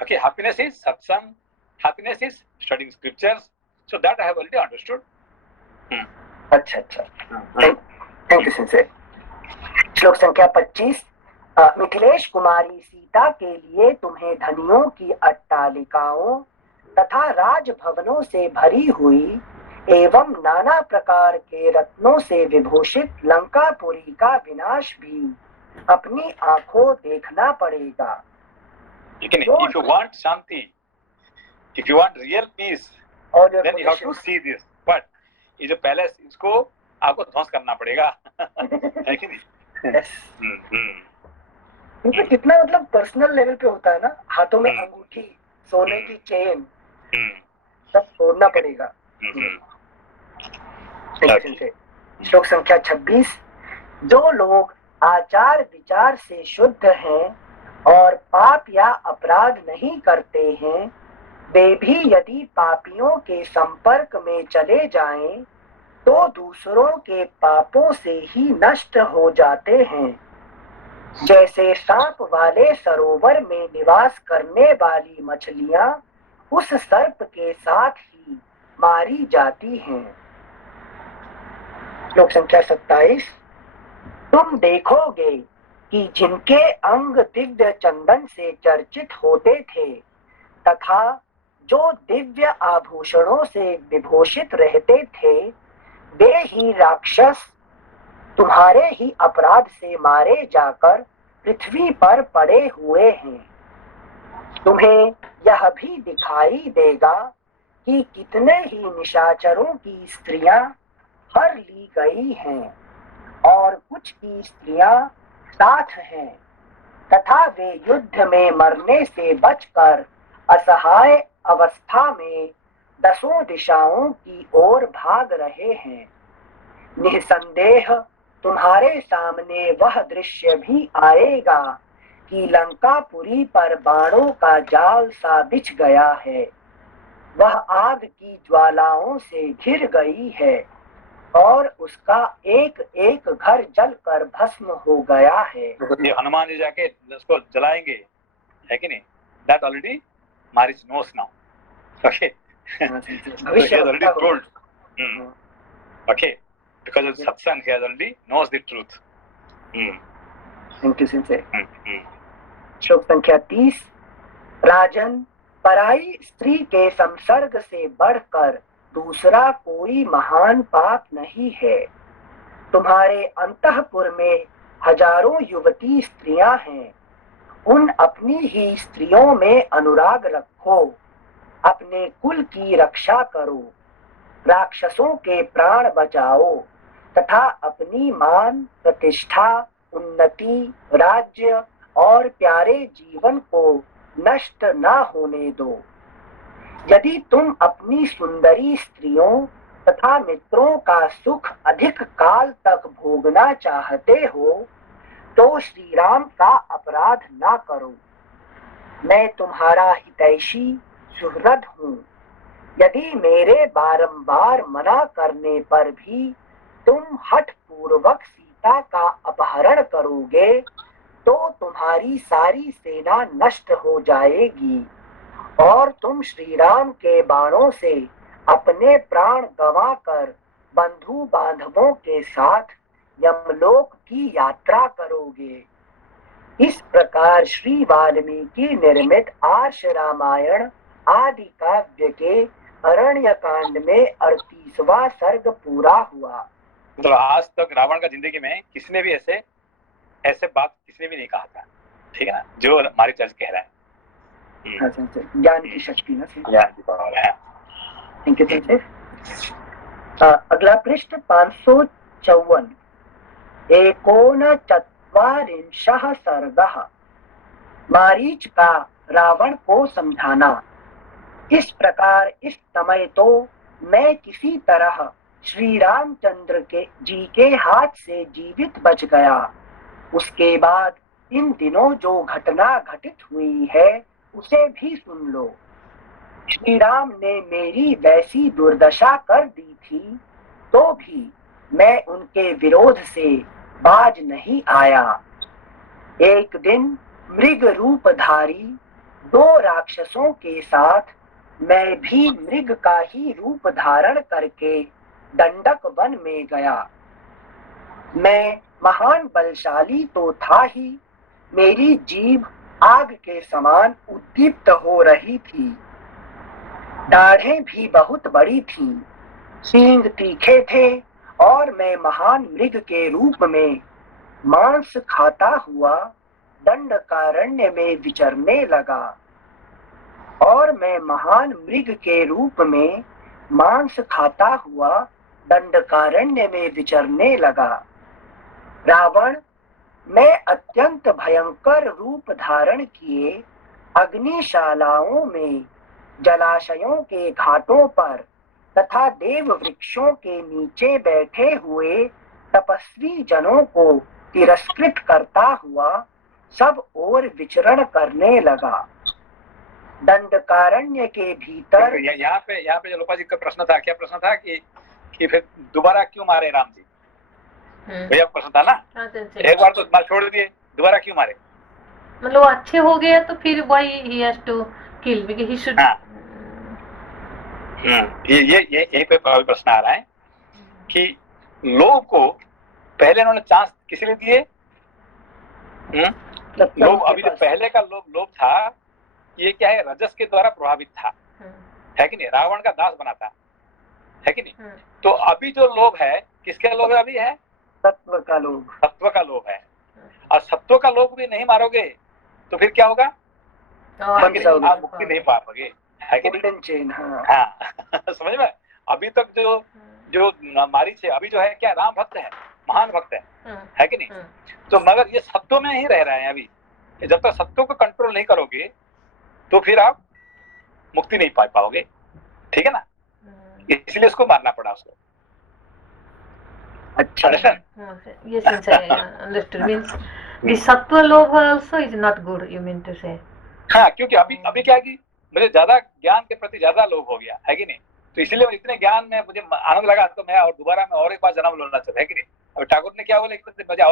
Okay, happiness is satsang, happiness is studying scriptures. So that I have already understood. अच्छा thank you सिंसेर। श्लोक संख्या 25। मिथिलेश कुमारी सीता के लिए तुम्हें धनियों की अट्टालिकाओं तथा राजभवनों से भरी हुई एवं नाना प्रकार के रत्नों से विभूषित लंकापुरी का विनाश भी अपनी आंखों देखना पड़ेगा। लेकिन if you want Shanti, if you want real peace, then you have to see this. But ये जो पैलेस, इसको आपको ध्वंस करना पड़ेगा, है कि नहीं? क्योंकि कितना मतलब पर्सनल लेवल पे होता है ना, हाथों में अंगूठी, सोने की चेन, सब छोड़ना पड़ेगा। श्लोक संख्या 26। जो लोग आचार विचार से शुद्ध हैं और पाप या अपराध नहीं करते हैं, वे भी यदि पापियों के संपर्क में चले जाएं, तो दूसरों के पापों से ही नष्ट हो जाते हैं। जैसे सांप वाले सरोवर में निवास करने वाली मछलियां उस सर्प के साथ ही मारी जाती हैं। श्लोक संख्या 27। तुम देखोगे कि जिनके अंग दिव्य चंदन से चर्चित होते थे तथा जो दिव्य आभूषणों से विभूषित रहते थे, वे ही राक्षस तुम्हारे ही अपराध से मारे जाकर पृथ्वी पर पड़े हुए हैं। तुम्हें यह भी दिखाई देगा कि कितने ही निशाचरों की स्त्रियां हर ली गई हैं और कुछ की स्त्रियां साथ हैं तथा वे युद्ध में मरने से बचकर असहाय अवस्था में दसों दिशाओं की ओर भाग रहे हैं। निसंदेह तुम्हारे सामने वह दृश्य भी आएगा कि लंकापुरी पर बाणों का जाल सा बिछ गया है। वह आग की ज्वालाओं से घिर गई है और उसका एक एक घर जलकर भस्म हो गया है। ये हनुमान जी जाके उसको जलाएंगे, है कि नहीं? That already Maharaj knows now. Okay. So he has already told. Okay. Because of satsang, he has already knows the truth. Thank you, Sensei. श्लोक संख्या 30। राजन, पराई स्त्री के संसर्ग से बढ़कर दूसरा कोई महान पाप नहीं है। तुम्हारे अंतःपुर में हजारों युवती स्त्रियां हैं। उन अपनी ही स्त्रियों में अनुराग रखो, अपने कुल की रक्षा करो, राक्षसों के प्राण बचाओ तथा अपनी मान, प्रतिष्ठा, उन्नति, राज्य और प्यारे जीवन को नष्ट ना होने दो। यदि तुम अपनी सुंदरी स्त्रियों तथा मित्रों का सुख अधिक काल तक भोगना चाहते हो, तो श्री राम का अपराध ना करो। मैं तुम्हारा हितैषी सुहृद हूँ। यदि मेरे बारंबार मना करने पर भी तुम हठ पूर्वक सीता का अपहरण करोगे, तो तुम्हारी सारी सेना नष्ट हो जाएगी और तुम श्री राम के बाणों से अपने प्राण गंवाकर बंधु बांधवों के साथ यमलोक की यात्रा करोगे। इस प्रकार श्री वाल्मीकि निर्मित आर्ष रामायण आदि काव्य के अरण्य कांड में 38वां सर्ग पूरा हुआ। मतलब आज तक रावण का जिंदगी में किसने भी ऐसे बात किसने भी नहीं कहा था, ठीक है ना, जो हमारे चर्च कह रहा है। ज्ञान की शक्ति ना, ज्ञान की पावर है। Thank you. अगला पृष्ठ 554। एकोनचत्वारिंशः सर्गः। मारीच का रावण को समझाना। इस प्रकार इस समय तो मैं किसी तरह श्री रामचंद्र जी के हाथ से जीवित बच गया। उसके बाद इन दिनों जो घटना घटित हुई है उसे भी सुन लो। श्री राम ने मेरी वैसी दुर्दशा कर दी थी, तो भी मैं उनके विरोध से बाज नहीं आया। एक दिन मृग रूपधारी 2 राक्षसों के साथ मैं भी मृग का ही रूप धारण करके दंडक वन में गया। मैं महान बलशाली तो था ही, मेरी जीभ आग के समान उद्दीप्त हो रही थी। दाढ़ें भी बहुत बड़ी थीं, सींग तीखे थे और मैं महान मृग के रूप में मांस खाता हुआ दंडकारण्य में विचरने लगा। और मैं महान मृग के रूप में मांस खाता हुआ दंडकारण्य में विचरने लगा। रावण, मैं अत्यंत भयंकर रूप धारण किए अग्निशालाओं में, जलाशयों के घाटों पर तथा देव वृक्षों के नीचे बैठे हुए तपस्वी जनों को तिरस्कृत करता हुआ सब ओर विचरण करने लगा। दंडकारण्य के भीतर यहाँ पे जलोपा जी का प्रश्न था, क्या प्रश्न था कि फिर दोबारा क्यों मारे राम जी? भैया प्रश्न था ना, एक बार तो छोड़ दिए, दोबारा क्यों मारे? मतलब वो अच्छे हो गए तो फिर वही he has to kill because he should। ये यही पे प्रश्न आ रहा है कि लोग को पहले उन्होंने चांस किसी लिए दिए? लोग अभी जो पहले का लोभ था, ये क्या है, रजस के द्वारा प्रभावित था, है कि नहीं? रावण का दास बना था, है कि नहीं? तो अभी जो लोभ है, किसका लोभ है? अभी है सत्व का लोभ। सत्व का लोभ है। और सत्व का लोभ भी नहीं मारोगे तो फिर क्या होगा? आप मुक्ति नहीं पाओगे, है कि नहीं? हाँ समझ में? अभी तक जो मारी है, अभी जो है क्या, राम भक्त है, महान भक्त है कि नहीं? तो मगर ये सत्व में ही रह रहे हैं अभी। जब तक सत्व को कंट्रोल नहीं करोगे तो फिर आप मुक्ति नहीं पा पाओगे, ठीक है ना? इसलिए उसको मारना पड़ा उसको। अच्छा, yes, since I understood means the sattva lobha also is not good, you mean to say? हाँ, क्योंकि अभी क्या है कि मुझे ज्यादा ज्ञान के प्रति ज्यादा लोभ हो गया, है कि नहीं? तो इसलिए इतने ज्ञान में मुझे आनंद लगा, तो मैं और दोबारा मैं और एक बार जन्म लेना चाहता, है कि नहीं? और ठाकुर ने क्या बोले, मुझे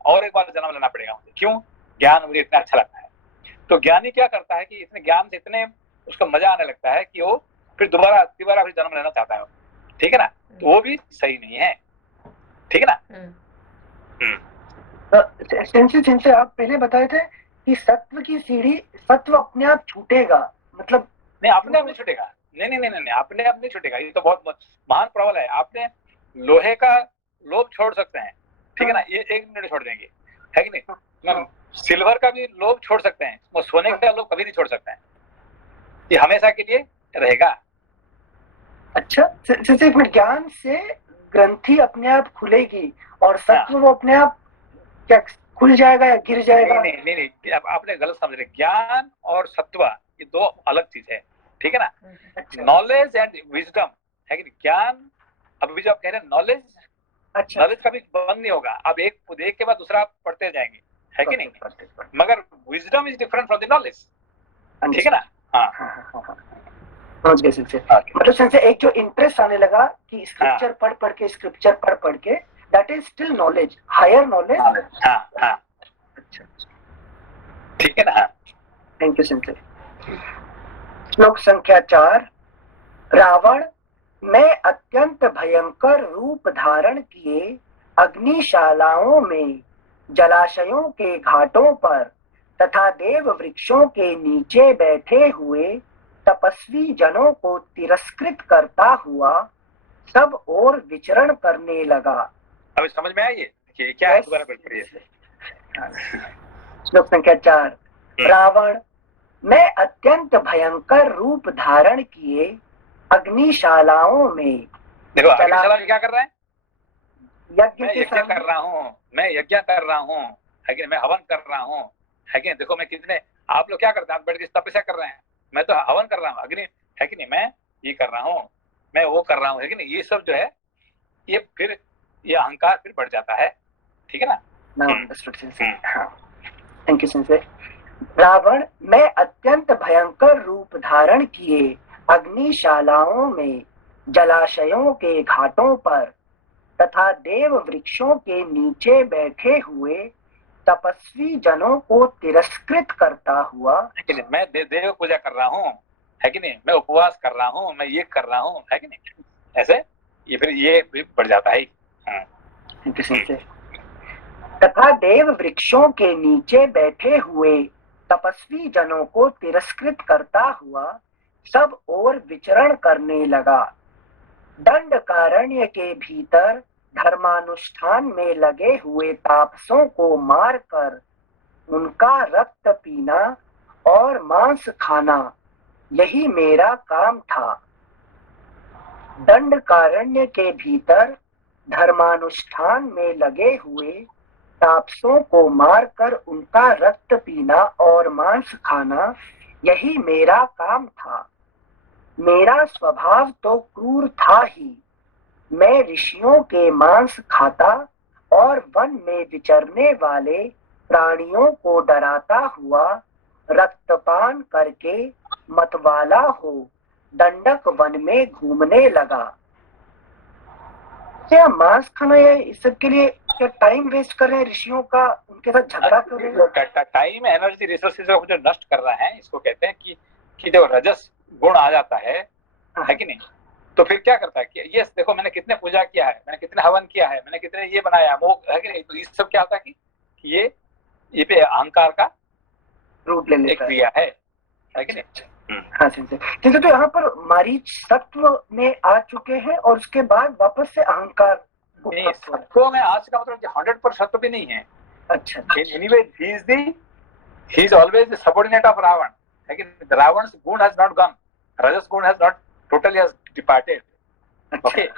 और एक बार जन्म लेना पड़ेगा मुझे। क्यों? ज्ञान मुझे इतना अच्छा लगता है। तो ज्ञानी क्या करता है कि इतने ज्ञान से इतने उसको मजा आने लगता है कि वो फिर दोबारा फिर जन्म लेना चाहता है, ठीक है ना? तो वो भी सही नहीं है, ठीक है ना? जिनसे आप पहले बताए थे कि सत्व की सीढ़ी, सत्व अपने आप छूटेगा, मतलब नहीं, अपने आप नहीं छूटेगा। नहीं, अपने आप नहीं छूटेगा। ये तो बहुत महान प्रबल है। आपने लोहे का लोभ छोड़ सकते हैं, ठीक है ना? ये 1 मिनट छोड़ देंगे, है कि नहीं? सिल्वर का भी लोभ छोड़ सकते हैं, वो सोने का लोभ कभी नहीं छोड़ सकते हैं। ये हमेशा के लिए रहेगा। अच्छा, जैसे ज्ञान से ग्रंथि अपने आप खुलेगी और सत्व वो अपने आप क्या खुल जाएगा या गिर जाएगा? नहीं, आपने गलत समझ रहे। ज्ञान और सत्व ये 2 अलग चीज है, ठीक है ना? नॉलेज एंड विजडम, है कि नहीं? ज्ञान, अभी जो आप कह रहे हैं नॉलेज, नॉलेज कभी बंद नहीं होगा। अब एक के बाद दूसरा आप पढ़ते जाएंगे, है कि नहीं? मगर wisdom is different from the knowledge, ठीक है ना? हाँ, समझ गए सिंसे। मतलब सिंसे एक जो इंटरेस्ट आने लगा कि स्क्रिप्चर पढ़ के that is still knowledge, higher knowledge. हाँ, अच्छा, ठीक है ना? थैंक यू सिंसे। श्लोक संख्या 4। रावण, मैं अत्यंत भयंकर रूप धारण किए अग्निशालाओं में, जलाशयों के घाटों पर तथा देव वृक्षों के नीचे बैठे हुए तपस्वी जनों को तिरस्कृत करता हुआ सब ओर विचरण करने लगा। अभी समझ में आई ये क्या है? दोबारा पढ़िए। श्लोक संख्या 4। रावण, मैं अत्यंत भयंकर रूप धारण किए अग्निशालाओं में। देखो अग्निशाला क्या कर रहा है? यज्ञ कर रहा हूँ, मैं यज्ञ कर रहा हूँ, है कि नहीं? मैं हवन कर रहा हूँ, है कि नहीं? देखो मैं कितने, आप लोग क्या करते हैं? आप बैठ के तपस्या कर रहे हैं, मैं तो हवन कर रहा हूँ अग्नि, है कि नहीं? मैं ये कर रहा हूँ, मैं वो कर रहा हूँ, है कि नहीं? ये सब जो है ये फिर ये अहंकार फिर बढ़ जाता है, ठीक है ना? Thank you सिंसे। रावण, मैं अत्यंत भयंकर रूप धारण किए अग्निशालाओं में, जलाशयों के घाटों पर तथा देव वृक्षों के नीचे बैठे हुए तपस्वी जनों को तिरस्कृत करता हुआ, है कि नहीं, मैं देव पूजा कर रहा हूँ, है कि नहीं, मैं उपवास कर रहा हूँ, मैं ये कर रहा हूँ, है कि नहीं, ऐसे ये फिर ये बढ़ जाता है। तथा देव वृक्षों के नीचे बैठे हुए तपस्वी जनों को तिरस्कृत करता हुआ सब ओर विचरण करने लगा। दंडकारण्य के भीतर धर्मानुष्ठान में लगे हुए तापसों को मारकर उनका रक्त पीना और मांस खाना, यही मेरा काम था। दंडकारण्य के भीतर धर्मानुष्ठान में लगे हुए तापसों को मारकर उनका रक्त पीना और मांस खाना, यही मेरा काम था। मेरा स्वभाव तो क्रूर था ही। मैं ऋषियों के मांस खाता और वन में विचरने वाले प्राणियों को डराता हुआ रक्तपान करके मतवाला हो दंडक वन में घूमने लगा। क्या मांस खाना है इस सब के लिए क्या टाइम वेस्ट कर रहे हैं ऋषियों का, उनके साथ झगड़ा कर रहे हैं? टाइम, एनर्जी, रिसोर्सेज को जो नष्ट कर रहा है, इसको कहते हैं कि जब रजस गुण आ जाता है कि नहीं, तो फिर क्या करता है कि ये देखो मैंने कितने पूजा किया है, मैंने कितने हवन किया है, मैंने कितने ये बनाया वो, है कि नहीं, तो इस सब क्या होता है कि ये पे अहंकार का रूप ले लेता है, क्रिया है कि नहीं। हाँ जैसे तो यहाँ पर मारीच सत्व में आ चुके हैं और उसके बाद वापस से अहंकार सत्व में आज का मतलब 100% सत्व भी नहीं है। अच्छा, anyway he is always the subordinate of Ravan, है कि Ravan's गुण has not gone, Rajas गुण has not totally has departed. Okay,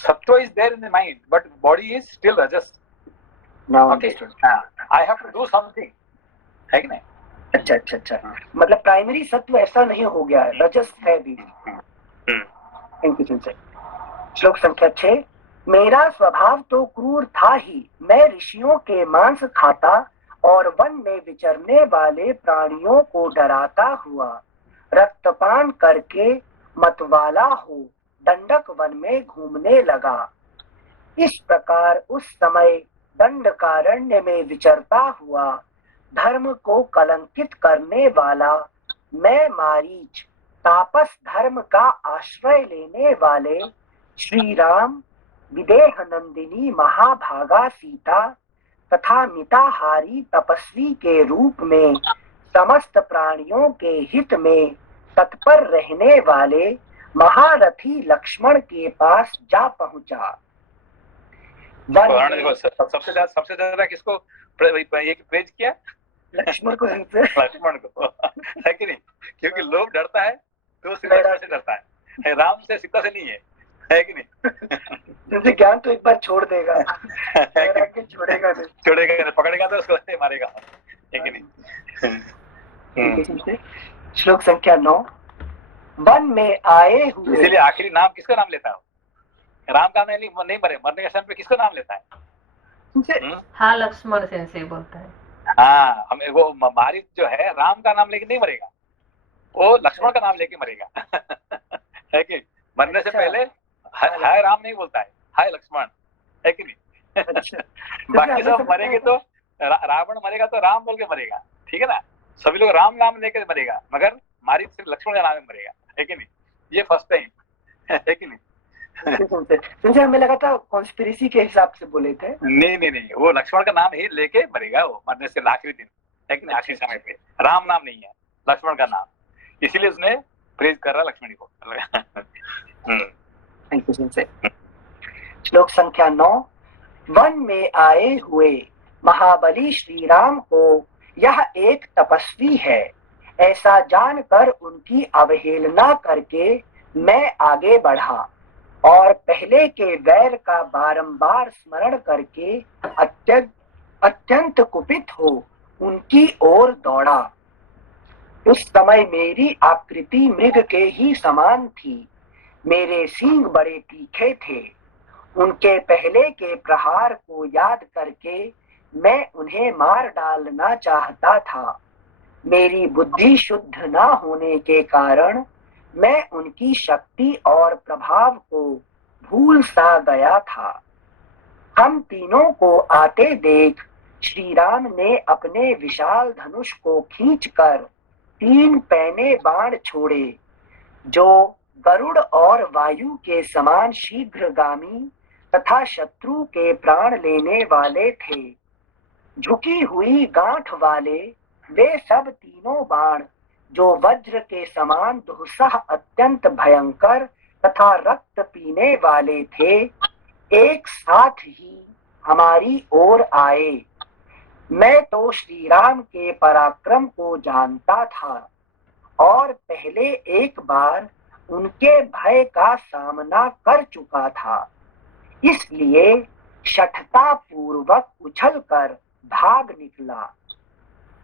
Sattva is there in the mind, but body is still Rajas. Now okay, I have to do something, है कि नहीं। अच्छा, मतलब primary सत्व ऐसा नहीं हो गया है, रजस है भी। श्लोक संख्या 6। मेरा स्वभाव तो क्रूर था ही। मैं ऋषियों के मांस खाता और वन में विचरने वाले प्राणियों को डराता हुआ रक्तपान करके मतवाला हो दंडक वन में घूमने लगा। इस प्रकार उस समय दंडकारण्य में विचरता हुआ धर्म को कलंकित करने वाला मैं मारीच, तापस धर्म का आश्रय लेने वाले श्री राम, विदेह नंदिनी महाभागा सीता तथा मिताहारी तपस्वी के रूप में समस्त प्राणियों के हित में तत्पर रहने वाले महारथी लक्ष्मण के पास जा पहुंचा। सबसे ज्यादा किसको प्रेज किया? लक्ष्मण को। लक्ष्मण को, है कि नहीं, क्योंकि लोग डरता है तो सीता से डरता है, राम से सीता से नहीं है कि नहीं। जैसे ज्ञान तो एक बार छोड़ देगा, छोड़ेगा नहीं, पकड़ेगा तो उसको मारेगा, है कि नहीं। श्लोक संख्या 9। वन में आए हुए, इसीलिए आखिरी नाम किसका नाम लेता है? राम का नहीं मरने के समय पे किसको नाम लेता है? हाँ, लक्ष्मण से बोलता है। हाँ, हमें वो मारीच जो है राम का नाम लेके नहीं मरेगा, वो लक्ष्मण का नाम लेके मरेगा। है कि मरने से पहले हाय राम नहीं बोलता है, हाय लक्ष्मण, है कि नहीं। बाकी सब मरेंगे तो रावण मरेगा तो राम बोल के मरेगा, ठीक है ना, सभी लोग राम नाम लेकर मरेगा, मगर मारीच सिर्फ लक्ष्मण का नाम में मरेगा, है कि नहीं। ये फर्स्ट टाइम है कि नहीं। हमें लगा था कॉन्स्पिरेसी के हिसाब से बोले थे। नहीं, वो लक्ष्मण का नाम ही लेके मरेगा वो मरने से आखिरी दिन, है कि नहीं, आखिरी समय पे। राम नाम नहीं है, लक्ष्मण का नाम, इसीलिए उसने प्रेज कर रहा लक्ष्मण को। श्लोक संख्या 9। वन में आए हुए महाबली श्री राम को यह एक तपस्वी है ऐसा जानकर उनकी अवहेलना करके मैं आगे बढ़ा और पहले के वैर का बारंबार स्मरण करके अत्यंत कुपित हो उनकी ओर दौड़ा। उस समय मेरी आकृति मृग के ही समान थी, मेरे सींग बड़े तीखे थे। उनके पहले के प्रहार को याद करके मैं उन्हें मार डालना चाहता था। मेरी बुद्धि शुद्ध न होने के कारण मैं उनकी शक्ति और प्रभाव को भूल सा गया था। हम तीनों को आते देख श्री राम ने अपने विशाल धनुष को खींचकर 3 पैने बाण छोड़े जो गरुड़ और वायु के समान शीघ्रगामी तथा शत्रु के प्राण लेने वाले थे। झुकी हुई गांठ वाले वे सब तीनों बाण जो वज्र के समान दुस्सह अत्यंत भयंकर तथा रक्त पीने वाले थे, एक साथ ही हमारी ओर आए। मैं तो श्री राम के पराक्रम को जानता था और पहले एक बार उनके भय का सामना कर चुका था, इसलिए शठता पूर्वक उछलकर भाग निकला।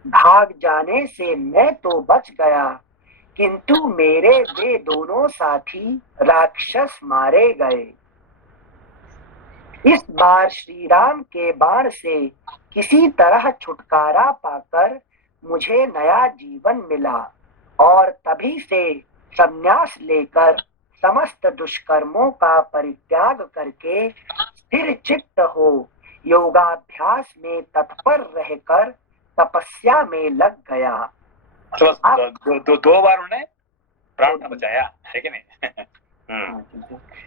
भाग जाने से मैं तो बच गया, किंतु मेरे वे दोनों साथी राक्षस मारे गए। इस बार श्री राम के बाण से किसी तरह छुटकारा पाकर मुझे नया जीवन मिला और तभी से संन्यास लेकर समस्त दुष्कर्मों का परित्याग करके स्थिर चित्त हो योगाभ्यास में तत्पर रहकर तपस्या में लग गया। दो बार उन्होंने प्राण बचाया है कि नहीं?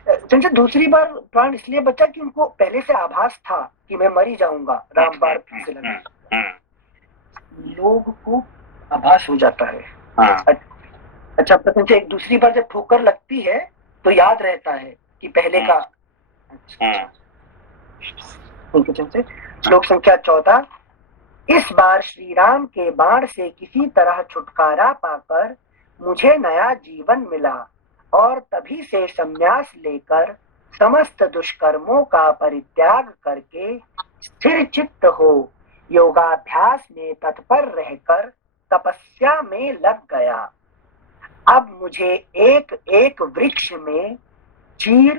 संजय, दूसरी बार प्राण इसलिए बचा कि उनको पहले से आभास था कि मैं मर ही जाऊंगा, राम बाण फिर से लगा। लोग को आभास हो जाता है। अच्छा संजय, एक दूसरी बार जब ठोकर लगती है तो याद रहता है कि पहले का। श्लोक संख्या 14। इस बार श्री राम के बाण से किसी तरह छुटकारा पाकर मुझे नया जीवन मिला और तभी से संन्यास लेकर समस्त दुष्कर्मों का परित्याग करके स्थिर चित्त हो योगाभ्यास में तत्पर रहकर तपस्या में लग गया। अब मुझे एक एक वृक्ष में चीर,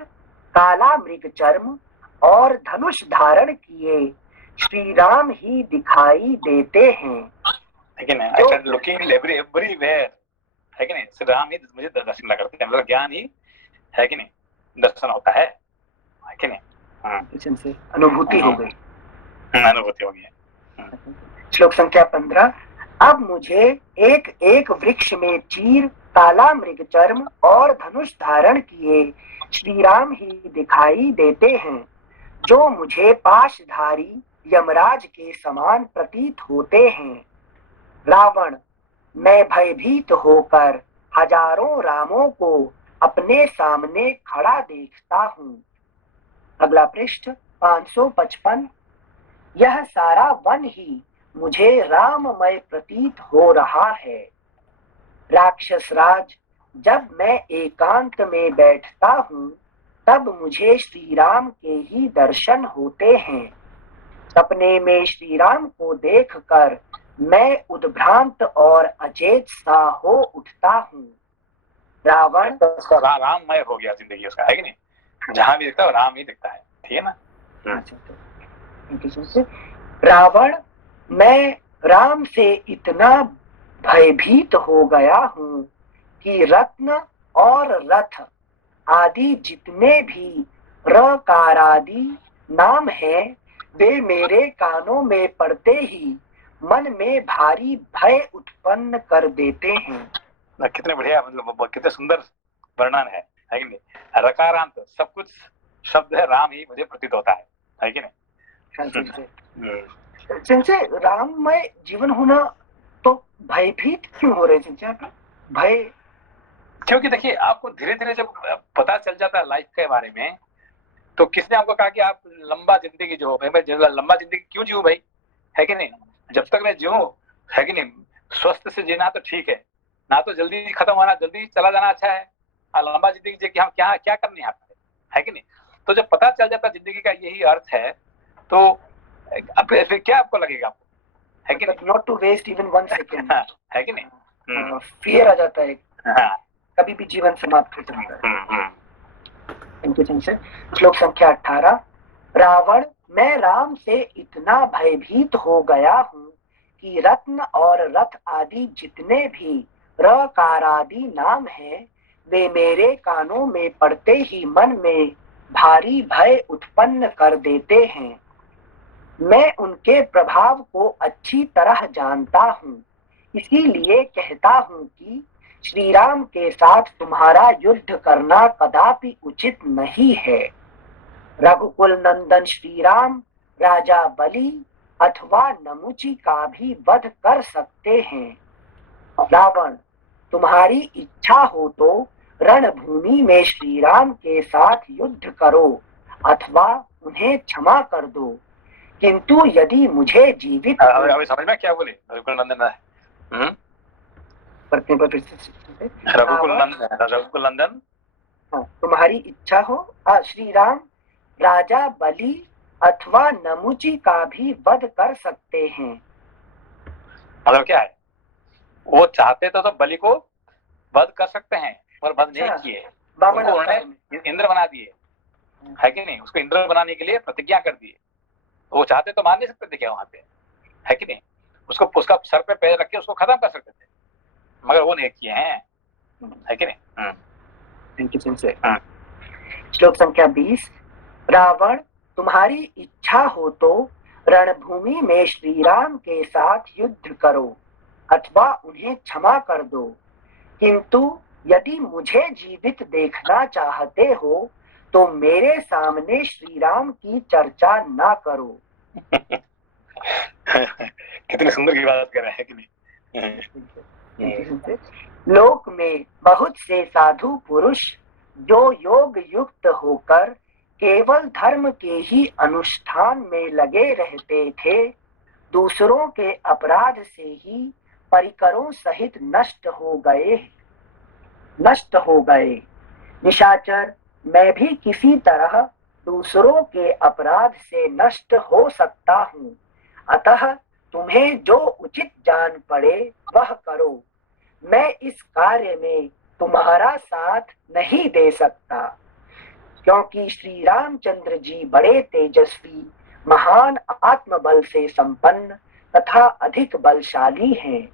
काला मृग चर्म और धनुष धारण किए श्री राम ही दिखाई देते हैं। लेकिन I started looking everywhere, है कि नहीं? श्री राम ही मुझे दर्शन करते हैं, मतलब ज्ञान ही है कि नहीं, दर्शन होता है कि नहीं? अनुभूति हो गई, अनुभूति हो गई। श्लोक संख्या 15। अब मुझे एक एक वृक्ष में चीर, काला मृग चर्म और धनुष धारण किए श्री राम ही दिखाई देते हैं, जो मुझे पाशधारी यमराज के समान प्रतीत होते हैं। रावण, मैं भयभीत होकर हजारों रामों को अपने सामने खड़ा देखता हूँ। अगला पृष्ठ 555। यह सारा वन ही मुझे राममय प्रतीत हो रहा है। राक्षस राज, जब मैं एकांत में बैठता हूँ तब मुझे श्री राम के ही दर्शन होते हैं। सपने में श्री राम को देखकर मैं उद्भ्रांत और अचेत सा हो उठता हूँ। रावण, राममय हो गया जिंदगी उसका, है कि नहीं? जहां भी दिखता है राम ही दिखता है, ठीक है ना? रावण, मैं राम से इतना भयभीत हो गया हूँ कि रत्न और रथ आदि जितने भी रकारादि नाम हैं, वे मेरे कानों में पड़ते ही मन में भारी भय उत्पन्न कर देते हैं। कितने बढ़िया, मतलब कितने सुंदर वर्णन है कि नहीं? रकारांत सब कुछ शब्द है, राम ही मुझे प्रतीत होता है कि नहीं? संजय, राममय जीवन होना तो भयभीत क्यों हो रहे संजय? भय क्योंकि देखिए, आपको धीरे धीरे जब पता चल जाता है लाइफ के बारे में, तो किसने आपको कहा कि आप लंबा जिंदगी जो मैं लंबा जिंदगी क्यों जीऊं भाई, है कि नहीं? जब तक मैं जीऊं, है कि नहीं, स्वस्थ से जीना तो ठीक है, ना तो जल्दी खत्म होना, जल्दी चला जाना अच्छा है। लंबा जिंदगी जी कि हम क्या क्या करने आता है कि नहीं? तो जब पता चल जाता जिंदगी का यही अर्थ है, तो अब फिर क्या आपको लगेगा, आपको, है कि नहीं? Not to waste even 1 second, है कि नहीं? फियर आ जाता है, कभी भी जीवन समाप्त हो सकता है। श्लोक संख्या 18। रावण, मैं राम से इतना भयभीत हो गया हूँ कि रत्न और रथ आदि जितने भी रकारादि नाम हैं, वे मेरे कानों में पड़ते ही मन में भारी भय उत्पन्न कर देते हैं। मैं उनके प्रभाव को अच्छी तरह जानता हूँ, इसीलिए कहता हूँ कि श्री राम के साथ तुम्हारा युद्ध करना कदापि उचित नहीं है। रघुकुल नंदन श्री राम राजा बलि अथवा नमुची का भी वध कर सकते हैं। रावण, तुम्हारी इच्छा हो तो रणभूमि में श्री राम के साथ युद्ध करो अथवा उन्हें क्षमा कर दो, किंतु यदि मुझे जीवित अभी समझ में क्या बोले रघुकुल नंदन? रघुकुल नंदन तुम्हारी इच्छा हो श्री राम राजा बलि अथवा नमुची का भी वध कर सकते हैं। मतलब क्या है, वो चाहते तो बलि को वध कर सकते हैं पर वध नहीं किए, उन्होंने इंद्र बना दिए, है कि नहीं? उसको इंद्र बनाने के लिए प्रतिज्ञा कर दिए। वो चाहते तो मान नहीं सकते थे क्या वहां पे, है कि नहीं? उसको उसका सर पे पैर रख के उसको खत्म कर सकते थे, मगर वो नहीं किए हैं, है कि नहीं? श्लोक संख्या 20। रावण, तुम्हारी इच्छा हो तो रणभूमि में श्री राम के साथ युद्ध करो अथवा उन्हें क्षमा कर दो, किंतु यदि मुझे जीवित देखना चाहते हो तो मेरे सामने श्री राम की चर्चा ना करो। कितनी सुंदर की बात कर रहे हैं कि नहीं? लोक में बहुत से साधु पुरुष जो योग युक्त होकर केवल धर्म के ही अनुष्ठान में लगे रहते थे, दूसरों के अपराध से ही परिकरों सहित नष्ट हो गए। निशाचर, मैं भी किसी तरह दूसरों के अपराध से नष्ट हो सकता हूँ, अतः तुम्हें जो उचित जान पड़े वह करो। मैं इस कार्य में तुम्हारा साथ नहीं दे सकता, क्योंकि श्री रामचंद्र जी बड़े तेजस्वी, महान आत्मबल से संपन्न तथा अधिक बलशाली हैं।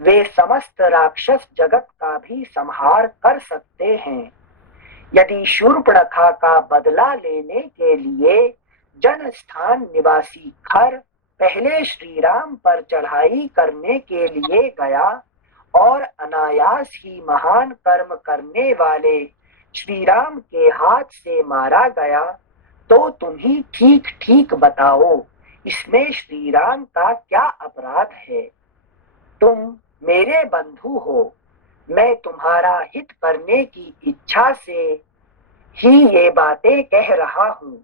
वे समस्त राक्षस जगत का भी संहार कर सकते हैं। यदि शूर्पणखा का बदला लेने के लिए जन स्थान निवासी खर पहले श्री राम पर चढ़ाई करने के लिए गया और अनायास ही महान कर्म करने वाले श्री राम के हाथ से मारा गया, तो तुम ही ठीक ठीक बताओ, इसमें श्री राम का क्या अपराध है? तुम मेरे बंधु हो, मैं तुम्हारा हित करने की इच्छा से ही ये बातें कह रहा हूँ।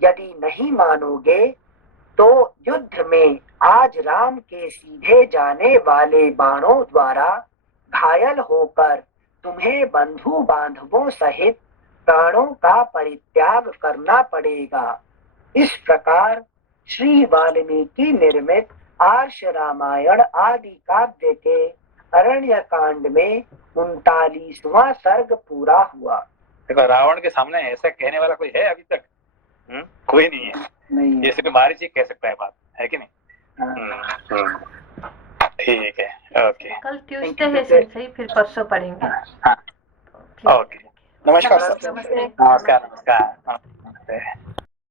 यदि नहीं मानोगे तो युद्ध में आज राम के सीधे जाने वाले बाणों द्वारा घायल होकर तुम्हें बंधु बांधवों सहित प्राणों का परित्याग करना पड़ेगा। इस प्रकार श्री वाल्मीकि निर्मित आर्ष रामायण आदि काव्य के अरण्य कांड में 39वां सर्ग पूरा हुआ। देखो, रावण के सामने ऐसा कहने वाला कोई है अभी तक? कोई नहीं है। नहीं, जैसे भी मारीच कह सकता है बात, है कि नहीं? ठीक है, ओके। कल ट्यूसडे है सही, फिर परसों पढ़ेंगे। हाँ, ओके। नमस्कार सर। नमस्कार।